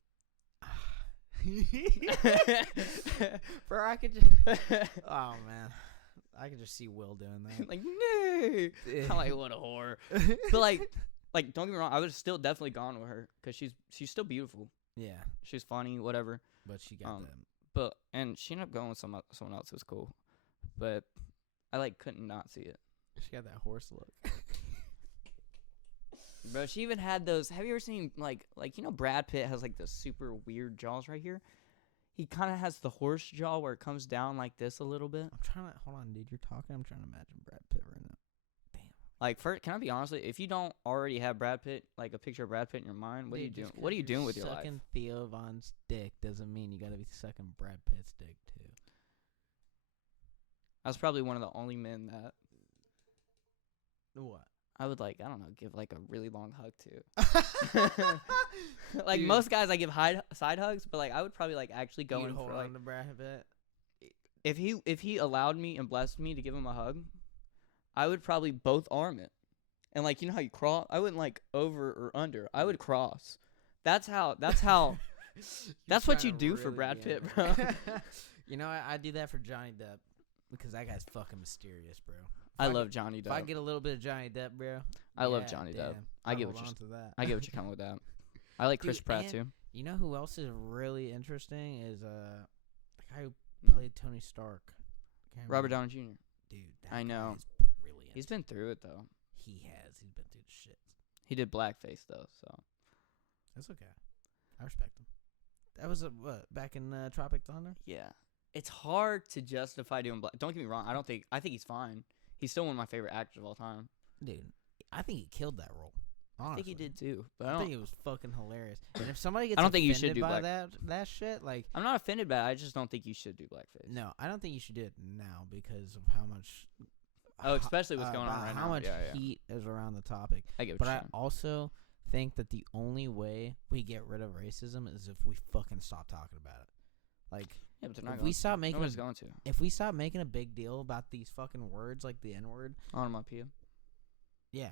Bro, I could just. Oh, man. I could just see Will doing that. Like, no. I'm like, what a whore. But, like, don't get me wrong. I would have still definitely gone with her because she's still beautiful. Yeah. She's funny, whatever. But she got them. But, and she ended up going with someone else who's cool. But I, like, couldn't not see it. She got that horse look. Bro, she even had those. Have you ever seen, like Brad Pitt has, like, the super weird jaws right here? He kind of has the horse jaw where it comes down like this a little bit. I'm trying to. Hold on, dude. You're talking. I'm trying to imagine Brad Pitt right now. Damn. Like, first, can I be honest? If you don't already have Brad Pitt, like, a picture of Brad Pitt in your mind, what are you doing? What are you doing with your life? Sucking Theo Von's dick doesn't mean you gotta be sucking Brad Pitt's dick, too. I was probably one of the only men that What? I would, like, I don't know, give, like, a really long hug to. Like, Dude. most guys, I give side hugs, but, like, I would probably, like, actually go in hold for, on like, to Brad Pitt. if he allowed me and blessed me to give him a hug, I would probably both arm it. And, like, you know how you cross? I wouldn't, like, over or under. I would cross. That's what you do for Brad Pitt, bro. You know, I do that for Johnny Depp because that guy's fucking mysterious, bro. I love Johnny Depp. If I get a little bit of Johnny Depp, bro. I love Johnny Depp. I get what you're coming with that. I like Chris Pratt, too. You know who else is really interesting is the guy who played Tony Stark. Robert Downey Jr. Dude, I know. Brilliant. He's been through it, though. He has. He's been through the shit. He did blackface, though, so. That's okay. I respect him. That was back in Tropic Thunder? Yeah. It's hard to justify doing black. Don't get me wrong. I think he's fine. He's still one of my favorite actors of all time. Dude, I think he killed that role. Honestly. I think he did too. But I think it was fucking hilarious. And if somebody gets I don't think you should do by that shit, like I'm not offended by it. I just don't think you should do blackface. No, I don't think you should do it now because of how much. Oh, especially what's going on right now. How much heat is around the topic. I get what but you're I saying. also think that the only way we get rid of racism is if we fucking stop talking about it. Like, yeah, but they're not if we stop making if we stop making a big deal about these fucking words like the N-word, onomatopoeia. Yeah.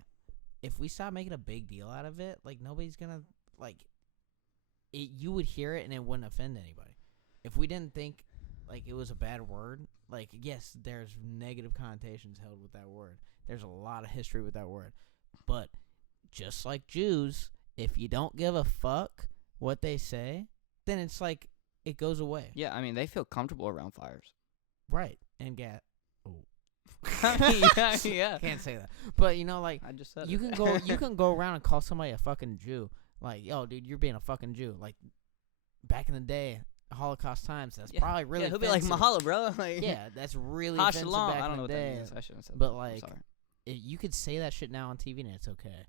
If we stop making a big deal out of it, like nobody's gonna like it. You would hear it and it wouldn't offend anybody. If we didn't think like it was a bad word, like yes, there's negative connotations held with that word. There's a lot of history with that word, but just like Jews, if you don't give a fuck what they say, then it's like it goes away. Yeah, I mean they feel comfortable around fires, right? And gas. Yeah. Can't say that. But you know, like I just said you can go around and call somebody a fucking Jew. Like, yo, dude, you're being a fucking Jew. Like back in the day, Holocaust times, that's probably really he'll be like mahalo, bro. Like, yeah, that's really offensive back I don't know in the what day. that means. I shouldn't have said but that. like I'm sorry. you could say that shit now on TV and it's okay.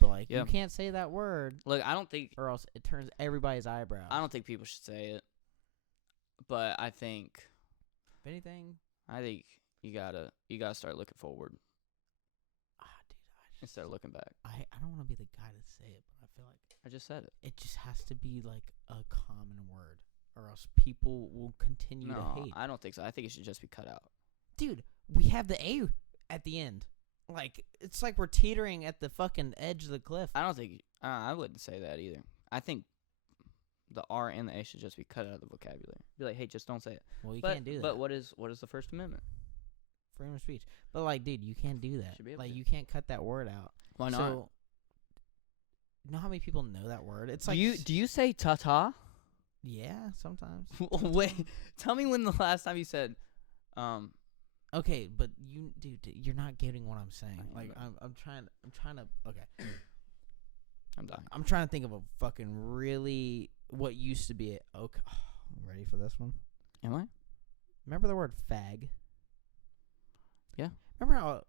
But like you can't say that word. Look, I don't think or else it turns everybody's eyebrows. I don't think people should say it. But I think if anything, I think you gotta start looking forward. Dude, instead of looking back. I don't want to be the guy to say it, but I feel like I just said it. It just has to be like a common word, or else people will continue to hate. I don't think so. I think it should just be cut out. Dude, we have the A at the end. Like it's like we're teetering at the fucking edge of the cliff. I don't think I wouldn't say that either. I think the R and the A should just be cut out of the vocabulary. Be like, hey, just don't say it. Well, you can't do that. But what is the First Amendment? Freedom of speech. But like, dude, you can't do that. Like, to. you can't cut that word out. Why not? So, you know how many people know that word? It's like do you say ta-ta? Yeah, sometimes. Wait, tell me when the last time you said, Okay, but dude, you're not getting what I'm saying. Like, I'm trying to. Okay. I'm dying. I'm trying to think of a fucking really what used to be it. Okay, ready for this one? Am I? Remember the word fag? Yeah. Remember how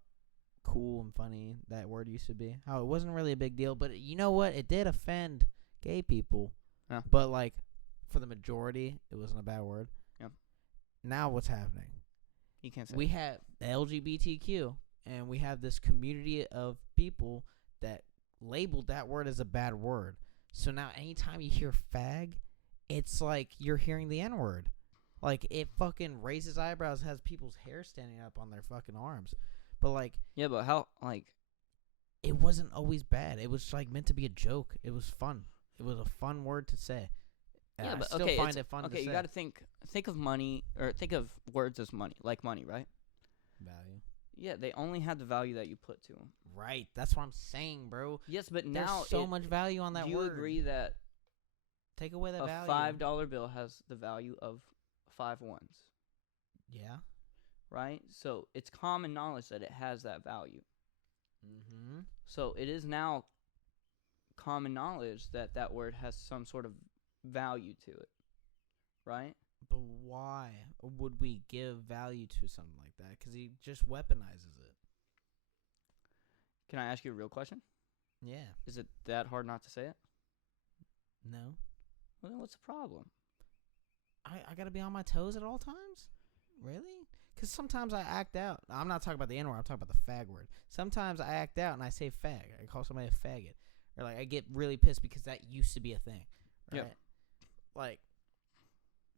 cool and funny that word used to be? How it wasn't really a big deal, but you know what? It did offend gay people. Yeah. But like, for the majority, it wasn't a bad word. Yeah. Now what's happening? You can't say. We have the LGBTQ, and we have this community of people that labeled that word as a bad word. So now anytime you hear fag, it's like you're hearing the N-word. Like, it fucking raises eyebrows, has people's hair standing up on their fucking arms. But like, yeah, but how, like, it wasn't always bad. It was like meant to be a joke. It was fun. It was a fun word to say. And yeah, but I still find it fun to say. Okay, you got to think of money, or think of words as money, like money, right? Value. Yeah, they only had the value that you put to them. Right. That's what I'm saying, bro. Yes, but There's now so much value on that word. Do you agree that take away the value? A $5 bill has the value of 5 ones? Yeah. Right? So it's common knowledge that it has that value. Mm-hmm. So it is now common knowledge that that word has some sort of value to it. Right? But why would we give value to something like that? Because he just weaponizes it. Can I ask you a real question? Yeah. Is it that hard not to say it? No. Well, then what's the problem? I got to be on my toes at all times? Really? Because sometimes I act out. I'm not talking about the N-word. I'm talking about the fag word. Sometimes I act out and I say fag. I call somebody a faggot. Or, like, I get really pissed because that used to be a thing. Right? Yep. Like,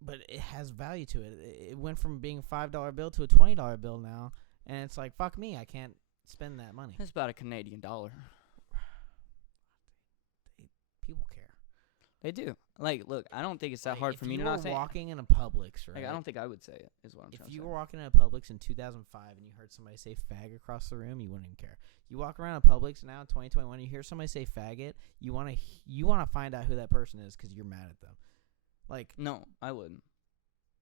but it has value to it. It went from being a $5 bill to a $20 bill now. And it's like, fuck me, I can't spend that money. It's about a Canadian dollar. People care. They do. Like, look, I don't think it's that hard for me to not say it. If you were walking in a Publix, right? Like, I don't think I would say it, is what I'm trying to say. If you were walking in a Publix in 2005 and you heard somebody say fag across the room, you wouldn't even care. You walk around a Publix now in 2021, you hear somebody say faggot, you want to find out who that person is because you're mad at them. Like, no, I wouldn't.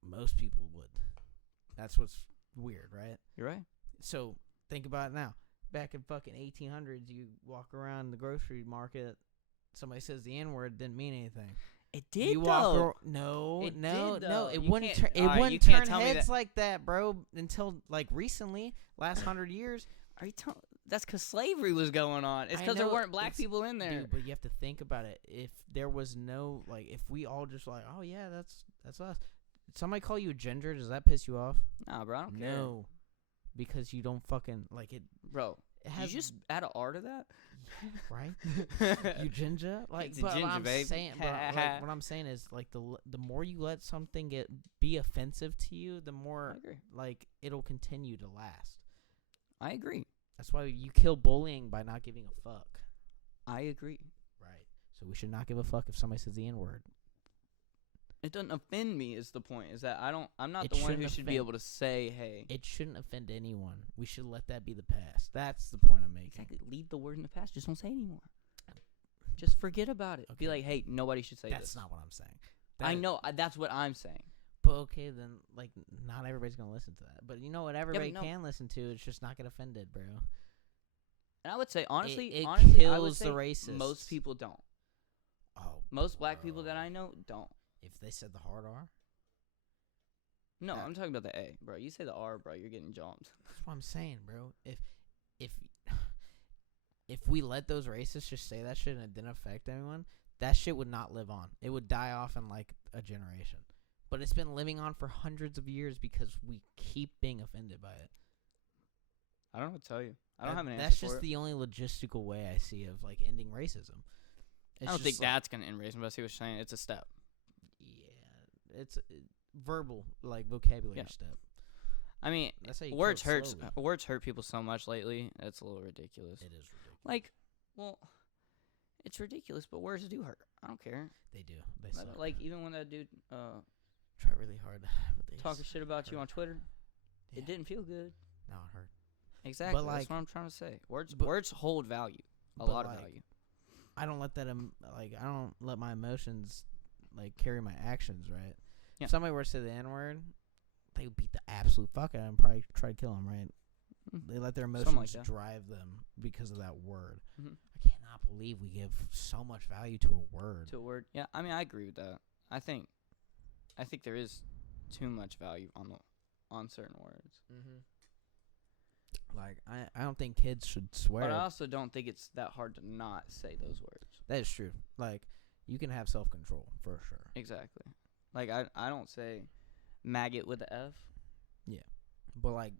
Most people would. That's what's weird, right? You're right. So think about it now. Back in fucking 1800s, you walk around the grocery market, somebody says the N-word, didn't mean anything. It did, though. No. It wouldn't turn heads like that, bro, until, like, recently, last 100 years. Are you telling? That's because slavery was going on. It's because there weren't black people in there. Dude, but you have to think about it. If there was no, like, if we all just like, oh, yeah, that's us. Somebody call you a ginger, does that piss you off? Nah, bro, I don't care. No. Because you don't fucking, like, it. Bro, you just add an R to that? Right? You ginger? Like, it's a ginger, babe. Like, what I'm saying is, like, the more you let something be offensive to you, the more, like, it'll continue to last. I agree. That's why you kill bullying by not giving a fuck. I agree. Right. So we should not give a fuck if somebody says the N-word. It doesn't offend me is the point. Is that I'm not the one who should be able to say, hey. It shouldn't offend anyone. We should let that be the past. That's the point I'm making. Exactly. Leave the word in the past. Just don't say it anymore. Just forget about it. Okay. Be like, hey, nobody should say this. That's not what I'm saying. I know. That's what I'm saying. But okay, then, like, not everybody's going to listen to that. But you know what everybody can listen to? It's just not get offended, bro. And I would say, honestly, it kills I would say the racists. Most people don't. Oh, most black people that I know don't. If they said the hard R? No, I'm talking about the A, bro. You say the R, bro, you're getting jumped. That's what I'm saying, bro. If we let those racists just say that shit and it didn't affect anyone, that shit would not live on. It would die off in, like, a generation. But it's been living on for hundreds of years because we keep being offended by it. I don't know what to tell you. I don't have an answer That's for just it. the only logistical way I see of, like, ending racism. I don't think that's going to end racism, but I see what you're saying. It's a step. Yeah. It's a verbal, like, vocabulary step. I mean, that's how you words hurt people so much lately. It's a little ridiculous. It is ridiculous. Like, well, it's ridiculous, but words do hurt. I don't care. They do. They suck. Like, even when that dude try really hard, but they talking shit about you on Twitter, it didn't feel good. No, it hurt. Exactly. But, like, that's what I'm trying to say. Words hold value, a lot of value. I don't let that I don't let my emotions, like, carry my actions, right? Yeah. If somebody were to say the N-word, they would beat the absolute fuck out of him and probably try to kill him, right? Mm-hmm. They let their emotions drive them because of that word. Mm-hmm. I cannot believe we give so much value to a word. Yeah, I mean, I agree with that. I think there is too much value on certain words. Mm-hmm. Like, I don't think kids should swear. But I also don't think it's that hard to not say those words. That is true. Like, you can have self-control, for sure. Exactly. Like, I don't say maggot with an F. Yeah. But, like,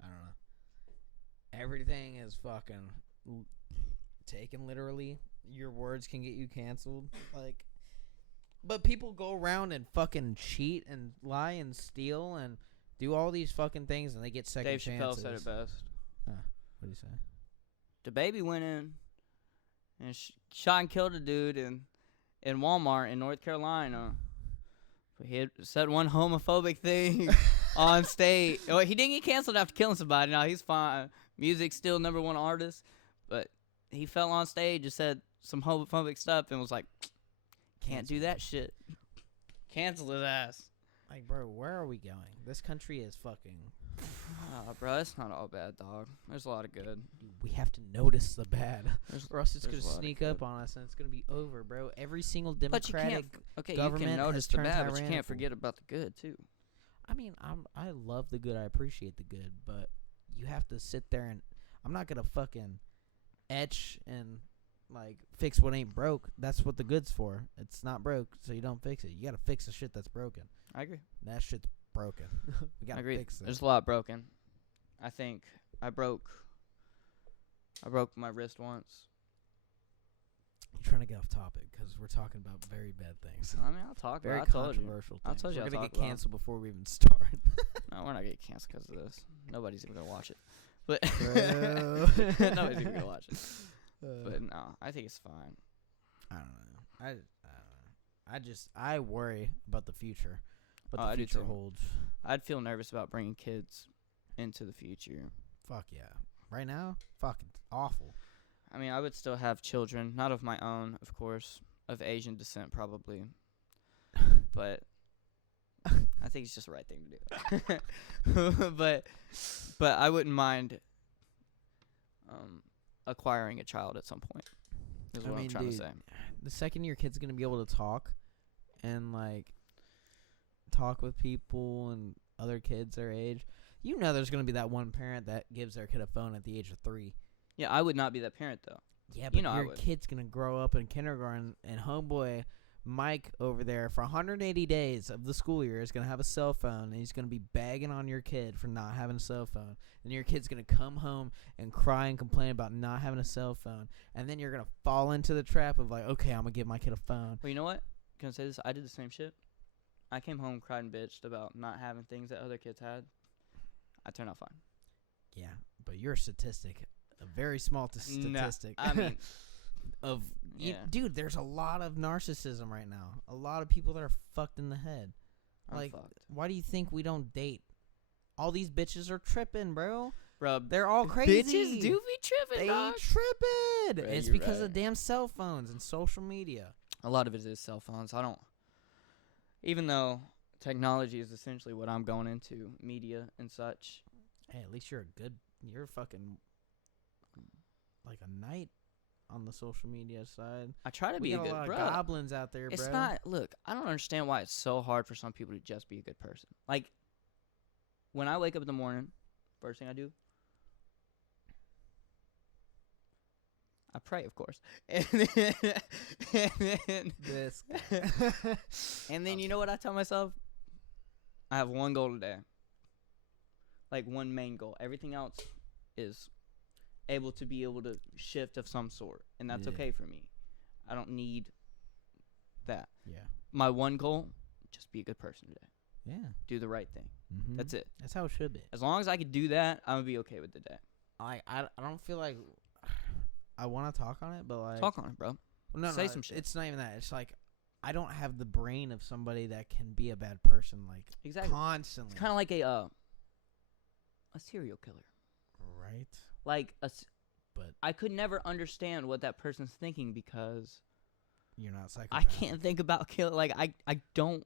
I don't know. Everything is fucking taken literally. Your words can get you canceled. Like, but people go around and fucking cheat and lie and steal and do all these fucking things, and they get second chances. Dave Chappelle said it best. What did he say? The baby went in and shot and killed a dude in Walmart in North Carolina. But he had said one homophobic thing on stage. Well, he didn't get canceled after killing somebody. No, he's fine. Music's still #1 artist. But he fell on stage and said some homophobic stuff and was like, can't do that shit. Cancel his ass. Like, bro, where are we going? This country is fucking... bro, it's not all bad, dog. There's a lot of good. We have to notice the bad. Or else it's going to sneak up on us and it's going to be over, bro. Every single Democratic government you can notice the bad, but you can't forget about the good, too. I mean, I love the good. I appreciate the good. But you have to sit there and... I'm not going to fucking etch and, like, fix what ain't broke. That's what the good's for. It's not broke, so you don't fix it. You got to fix the shit that's broken. I agree. That shit's broken. We got to fix it. There's a lot broken. I think I broke my wrist once. You're trying to get off topic because we're talking about very bad things. I mean, I'll talk. Very I told you. controversial I things. told you We're I'll gonna talk get about canceled before we even start. No, we're not getting canceled because of this. Nobody's even gonna watch it. But nobody's even gonna watch it. But no, I think it's fine. I don't know. I don't know. I worry about the future. What I the do future too. holds. I'd feel nervous about bringing kids into the future. Fuck yeah. Right now, fucking awful. I mean, I would still have children, not of my own, of course, of Asian descent probably. But I think it's just the right thing to do. but I wouldn't mind acquiring a child at some point. Is what I'm trying to say. The second your kid's gonna be able to talk and like talk with people and other kids their age, you know there's gonna be that one parent that gives their kid a phone at the age of 3. Yeah, I would not be that parent though. Yeah, but your kid's gonna grow up in kindergarten, and homeboy Mike over there for 180 days of the school year is gonna have a cell phone, and he's gonna be bagging on your kid for not having a cell phone. And your kid's gonna come home and cry and complain about not having a cell phone, and then you're gonna fall into the trap of like, okay, I'm gonna give my kid a phone. Well, you know what? Can I say this? I did the same shit. I came home, cried and bitched about not having things that other kids had. I turned out fine. Yeah, but you're a statistic, a very small statistic. No, I mean, dude, there's a lot of narcissism right now. A lot of people that are fucked in the head. I'm fucked. Why do you think we don't date? All these bitches are tripping, bro. Bro, they're all crazy. Bitches do be tripping, dog. Tripping. Bro, it's because of damn cell phones and social media. A lot of it is cell phones. Even though technology is essentially what I'm going into, media and such. Hey, at least you're fucking like a knight on the social media side. I try to be a good, a lot bro. of goblins out there, it's bro. Not. Look, I don't understand why it's so hard for some people to just be a good person. Like, when I wake up in the morning, first thing I do, I pray, of course, and then this, and then you know what I tell myself? I have one goal today, like one main goal. Everything else is able to shift of some sort, and that's okay for me. I don't need that. Yeah. My one goal, just be a good person today. Yeah. Do the right thing. Mm-hmm. That's it. That's how it should be. As long as I can do that, I'm gonna be okay with the day. I don't feel like I want to talk on it, but like talk on it, bro. Say some shit. It's not even that. It's like I don't have the brain of somebody that can be a bad person like constantly. It's kind of like a serial killer, right? Like but I could never understand what that person's thinking because you're not psychopath. I can't think about killing. Like I don't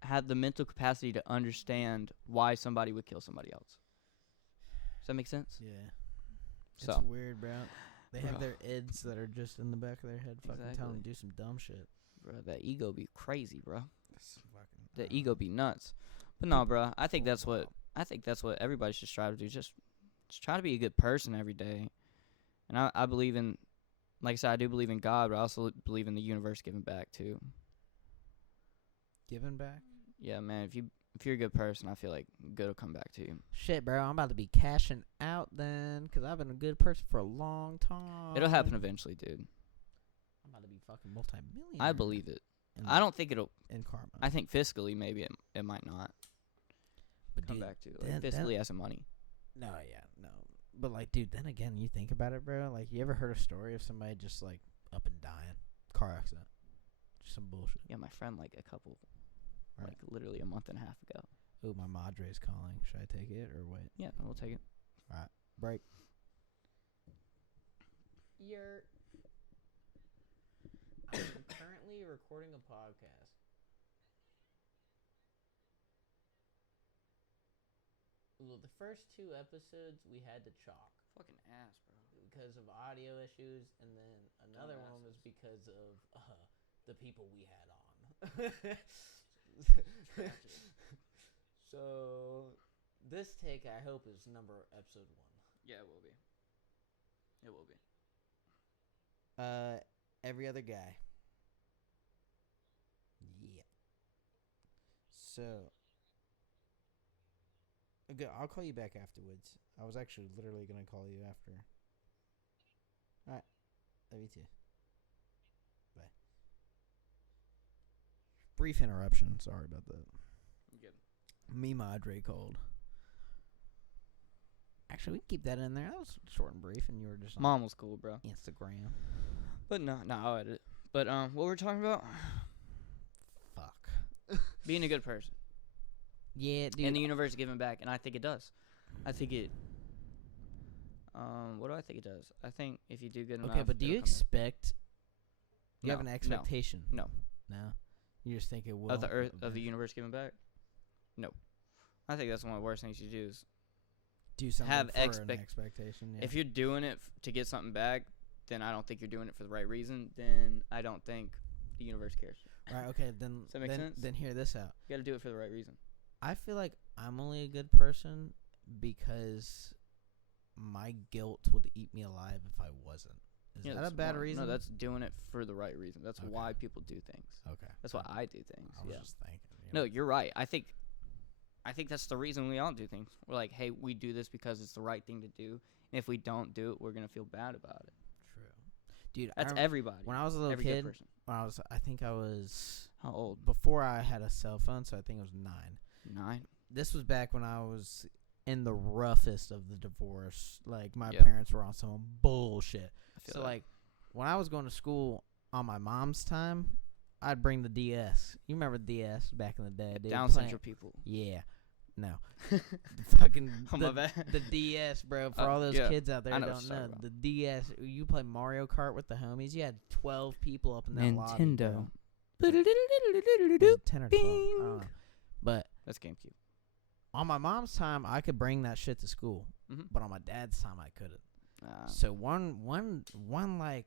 have the mental capacity to understand why somebody would kill somebody else. Does that make sense? Yeah. It's weird, bro. They have their ids that are just in the back of their head, fucking telling them to do some dumb shit. Bro, that ego be crazy, bro. The ego be nuts. But no, bro, I think that's what everybody should strive to do. Just try to be a good person every day. And I believe in, like I said, I do believe in God, but I also believe in the universe giving back too. Giving back? Yeah, man. If you're a good person, I feel like good will come back to you. Shit, bro, I'm about to be cashing out then, because I've been a good person for a long time. It'll happen eventually, dude. I'm about to be fucking multi-millionaire. I believe it. I don't think it'll. In karma. I think fiscally, maybe it might not. But come back to like fiscally as in money. No, yeah, no. But like, dude, then again, you think about it, bro. Like, you ever heard a story of somebody just like up and dying, car accident, just some bullshit? Yeah, my friend, like a couple. Right. Like literally a month and a half ago. Oh, my madre's calling. Should I take it or wait? Yeah, we'll take it. All right, break. I'm currently recording a podcast. Well, the first 2 episodes we had to chalk. Fucking ass, bro. Because of audio issues, and then another one was because of the people we had on. So this take I hope is episode 1. Yeah, it will be. It will be. Every other guy. Yeah. So okay, I'll call you back afterwards. I was actually literally gonna call you after. Alright. Love you too. brief interruption. Sorry about that. Good. Me madre cold. Actually, we can keep that in there. That was short and brief, and you were just on Mom was cool, bro. Instagram. But no, I'll edit it. But what were we talking about? Fuck. Being a good person. Yeah, dude. And the universe giving back, and I think it does. I think it. What do I think it does? I think if you do good enough. Okay, but do you expect? You have an No. expectation? No. No. You just think it will Of the earth, of the universe giving back? No. I think that's one of the worst things you do is do something have for an expectation. Yeah. If you're doing it to get something back, then I don't think you're doing it for the right reason. Then I don't think the universe cares. Right. Okay. Then. Does that make sense? Then hear this out. You got to do it for the right reason. I feel like I'm only a good person because my guilt would eat me alive if I wasn't. Is that a bad reason? No, that's doing it for the right reason. That's Okay. why people do things. Okay. That's why I do things. I was Yeah. just thinking. No, you're right. I think that's the reason we all do things. We're like, hey, we do this because it's the right thing to do. And if we don't do it, we're gonna feel bad about it. True. Dude, That's everybody. when I was a little Every kid, good person. I think I was How old? before I had a cell phone, so I think it was 9. 9. This was back when I was in the roughest of the divorce. Like, my Yeah. parents were on some bullshit. I feel So, that. like, when I was going to school on my mom's time, I'd bring the DS. You remember the DS back in the day, dude? Down Central people. Yeah. No. Fucking Oh, my bad. the DS, bro. For all those yeah. kids out there I who know what don't you're know, talking about. the DS, you play Mario Kart with the homies, you had 12 people up in that lobby. Nintendo. Bro. 10 or 12. I don't know. But That's GameCube. on my mom's time, I could bring that shit to school. Mm-hmm. But on my dad's time, I couldn't. So one like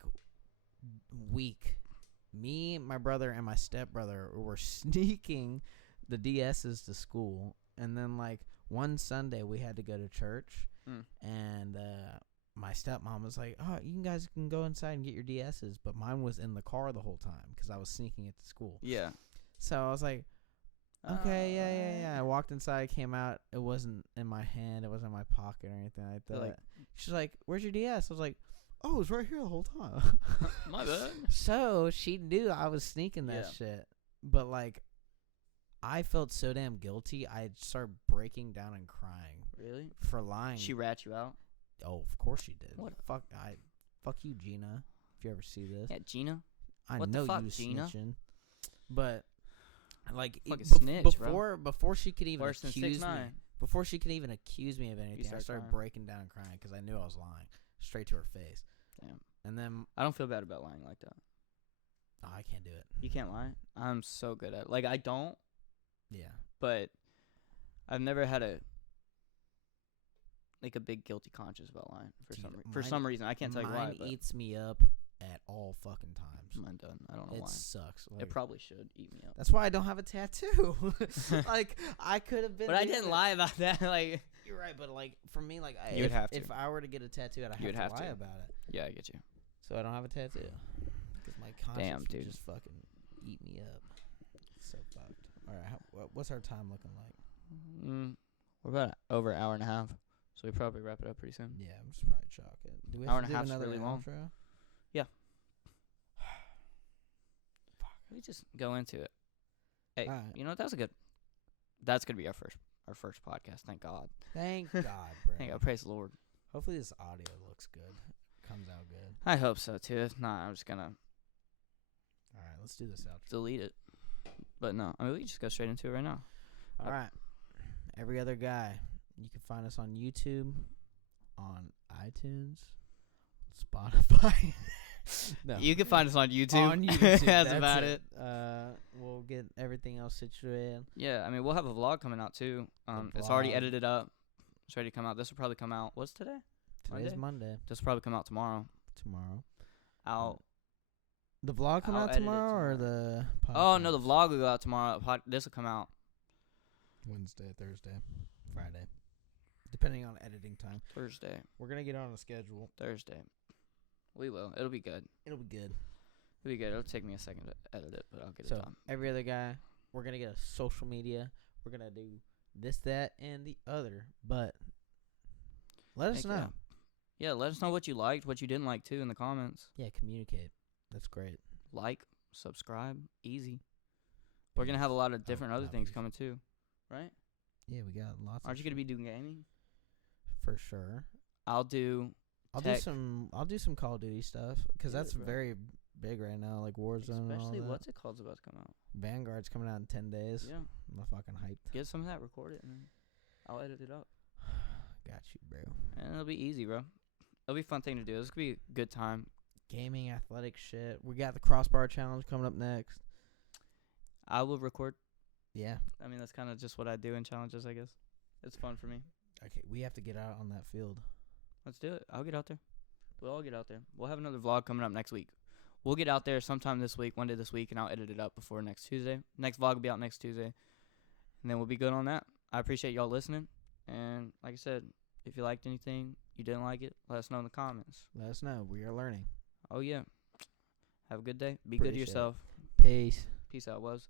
week, me, my brother, and my stepbrother were sneaking the DSs to school, and then like one Sunday we had to go to church, and my stepmom was like, "Oh, you guys can go inside and get your DSs," but mine was in the car the whole time because I was sneaking it to school. Yeah. So I was like, okay, yeah. I walked inside, came out. It wasn't in my hand. It wasn't in my pocket or anything like that. Like, she's like, "Where's your DS?" I was like, "Oh, it was right here the whole time." my bad. So she knew I was sneaking that shit. But, like, I felt so damn guilty, I started breaking down and crying. Really? For lying. She rat you out? Oh, of course she did. What? Fuck you, Gina, if you ever see this. Yeah, Gina. I what know the fuck, you Gina? snitching. But, like, Fucking snitch, before she could even Worse than accuse me. 6'9". Before she could even accuse me of anything, I started crying. breaking down and crying because I knew I was lying. Straight to her face. Damn. And then, I don't feel bad about lying like that. oh, I can't do it. You can't lie? I'm so good at it. Like, I don't, Yeah. but I've never had a big guilty conscience about lying for some reason. I can't tell you why. Mine But eats me up at all fucking times. mine doesn't. I don't know It why. sucks. Like, It probably should eat me up. that's why I don't have a tattoo. Like, I could have been. But I didn't lie about that. Like, You're right, but like for me, like You would have to. if I were to get a tattoo, I'd have to lie about it. yeah, I get you. So I don't have a tattoo because my conscience Damn, would dude. just fucking eat me up. So fucked. All right, what's our time looking like? We're about over an hour and a half, so we probably wrap it up pretty soon. Yeah, I'm just probably chalk it. Do we have Hour to and a do half's another really long. outro? We just go into it. Hey, All right. you know what? That's gonna be our first podcast. Thank God. Thank God, bro. Thank God. Praise the Lord. Hopefully this audio looks good. Comes out good. I hope so too. If not, I'm just gonna All right, let's do this outro. delete it. But no, I mean we can just go straight into it right now. All right. Every other guy. You can find us on YouTube, on iTunes, Spotify. No. You can find us on YouTube. On YouTube. That's about it. We'll get everything else situated. Yeah, I mean we'll have a vlog coming out too. It's already edited up. It's ready to come out. This will probably come out. What's today? Today's Monday. This will probably come out tomorrow. Tomorrow. The vlog come I'll out edit it tomorrow or tomorrow. the podcast? Oh no, the vlog will go out tomorrow. This will come out Wednesday, Thursday, Friday. Depending on editing time. Thursday. We're going to get on a schedule. Thursday. We will. It'll be good. It'll be good. It'll be good. It'll take me a second to edit it, but I'll get it So, done. every other guy, we're going to get a social media. We're going to do this, that, and the other. But let us Heck know. Yeah, let us know what you liked, what you didn't like, too, in the comments. Yeah, communicate. That's great. Like, subscribe, easy. We're gonna have a lot of different other things coming too, right? Yeah, we got lots. Aren't you gonna be doing gaming? For sure. I'll do some Call of Duty stuff because that's very big right now, like Warzone. Especially and all that. what's it call's about to come out. Vanguard's coming out in 10 days. Yeah, I'm fucking hyped. get some of that, record it, and then I'll edit it up. Got you, bro. And it'll be easy, bro. It'll be a fun thing to do. This could be a good time. Gaming, athletic shit. We got the crossbar challenge coming up next. I will record. Yeah. I mean, that's kind of just what I do in challenges, I guess. It's fun for me. Okay, we have to get out on that field. Let's do it. I'll get out there. We'll all get out there. We'll have another vlog coming up next week. We'll get out there sometime this week, one day this week, and I'll edit it up before next Tuesday. Next vlog will be out next Tuesday. And then we'll be good on that. I appreciate y'all listening. And like I said, if you liked anything, you didn't like it, let us know in the comments. Let us know. We are learning. Oh, yeah. Have a good day. Be good to yourself. Peace. Peace out, was.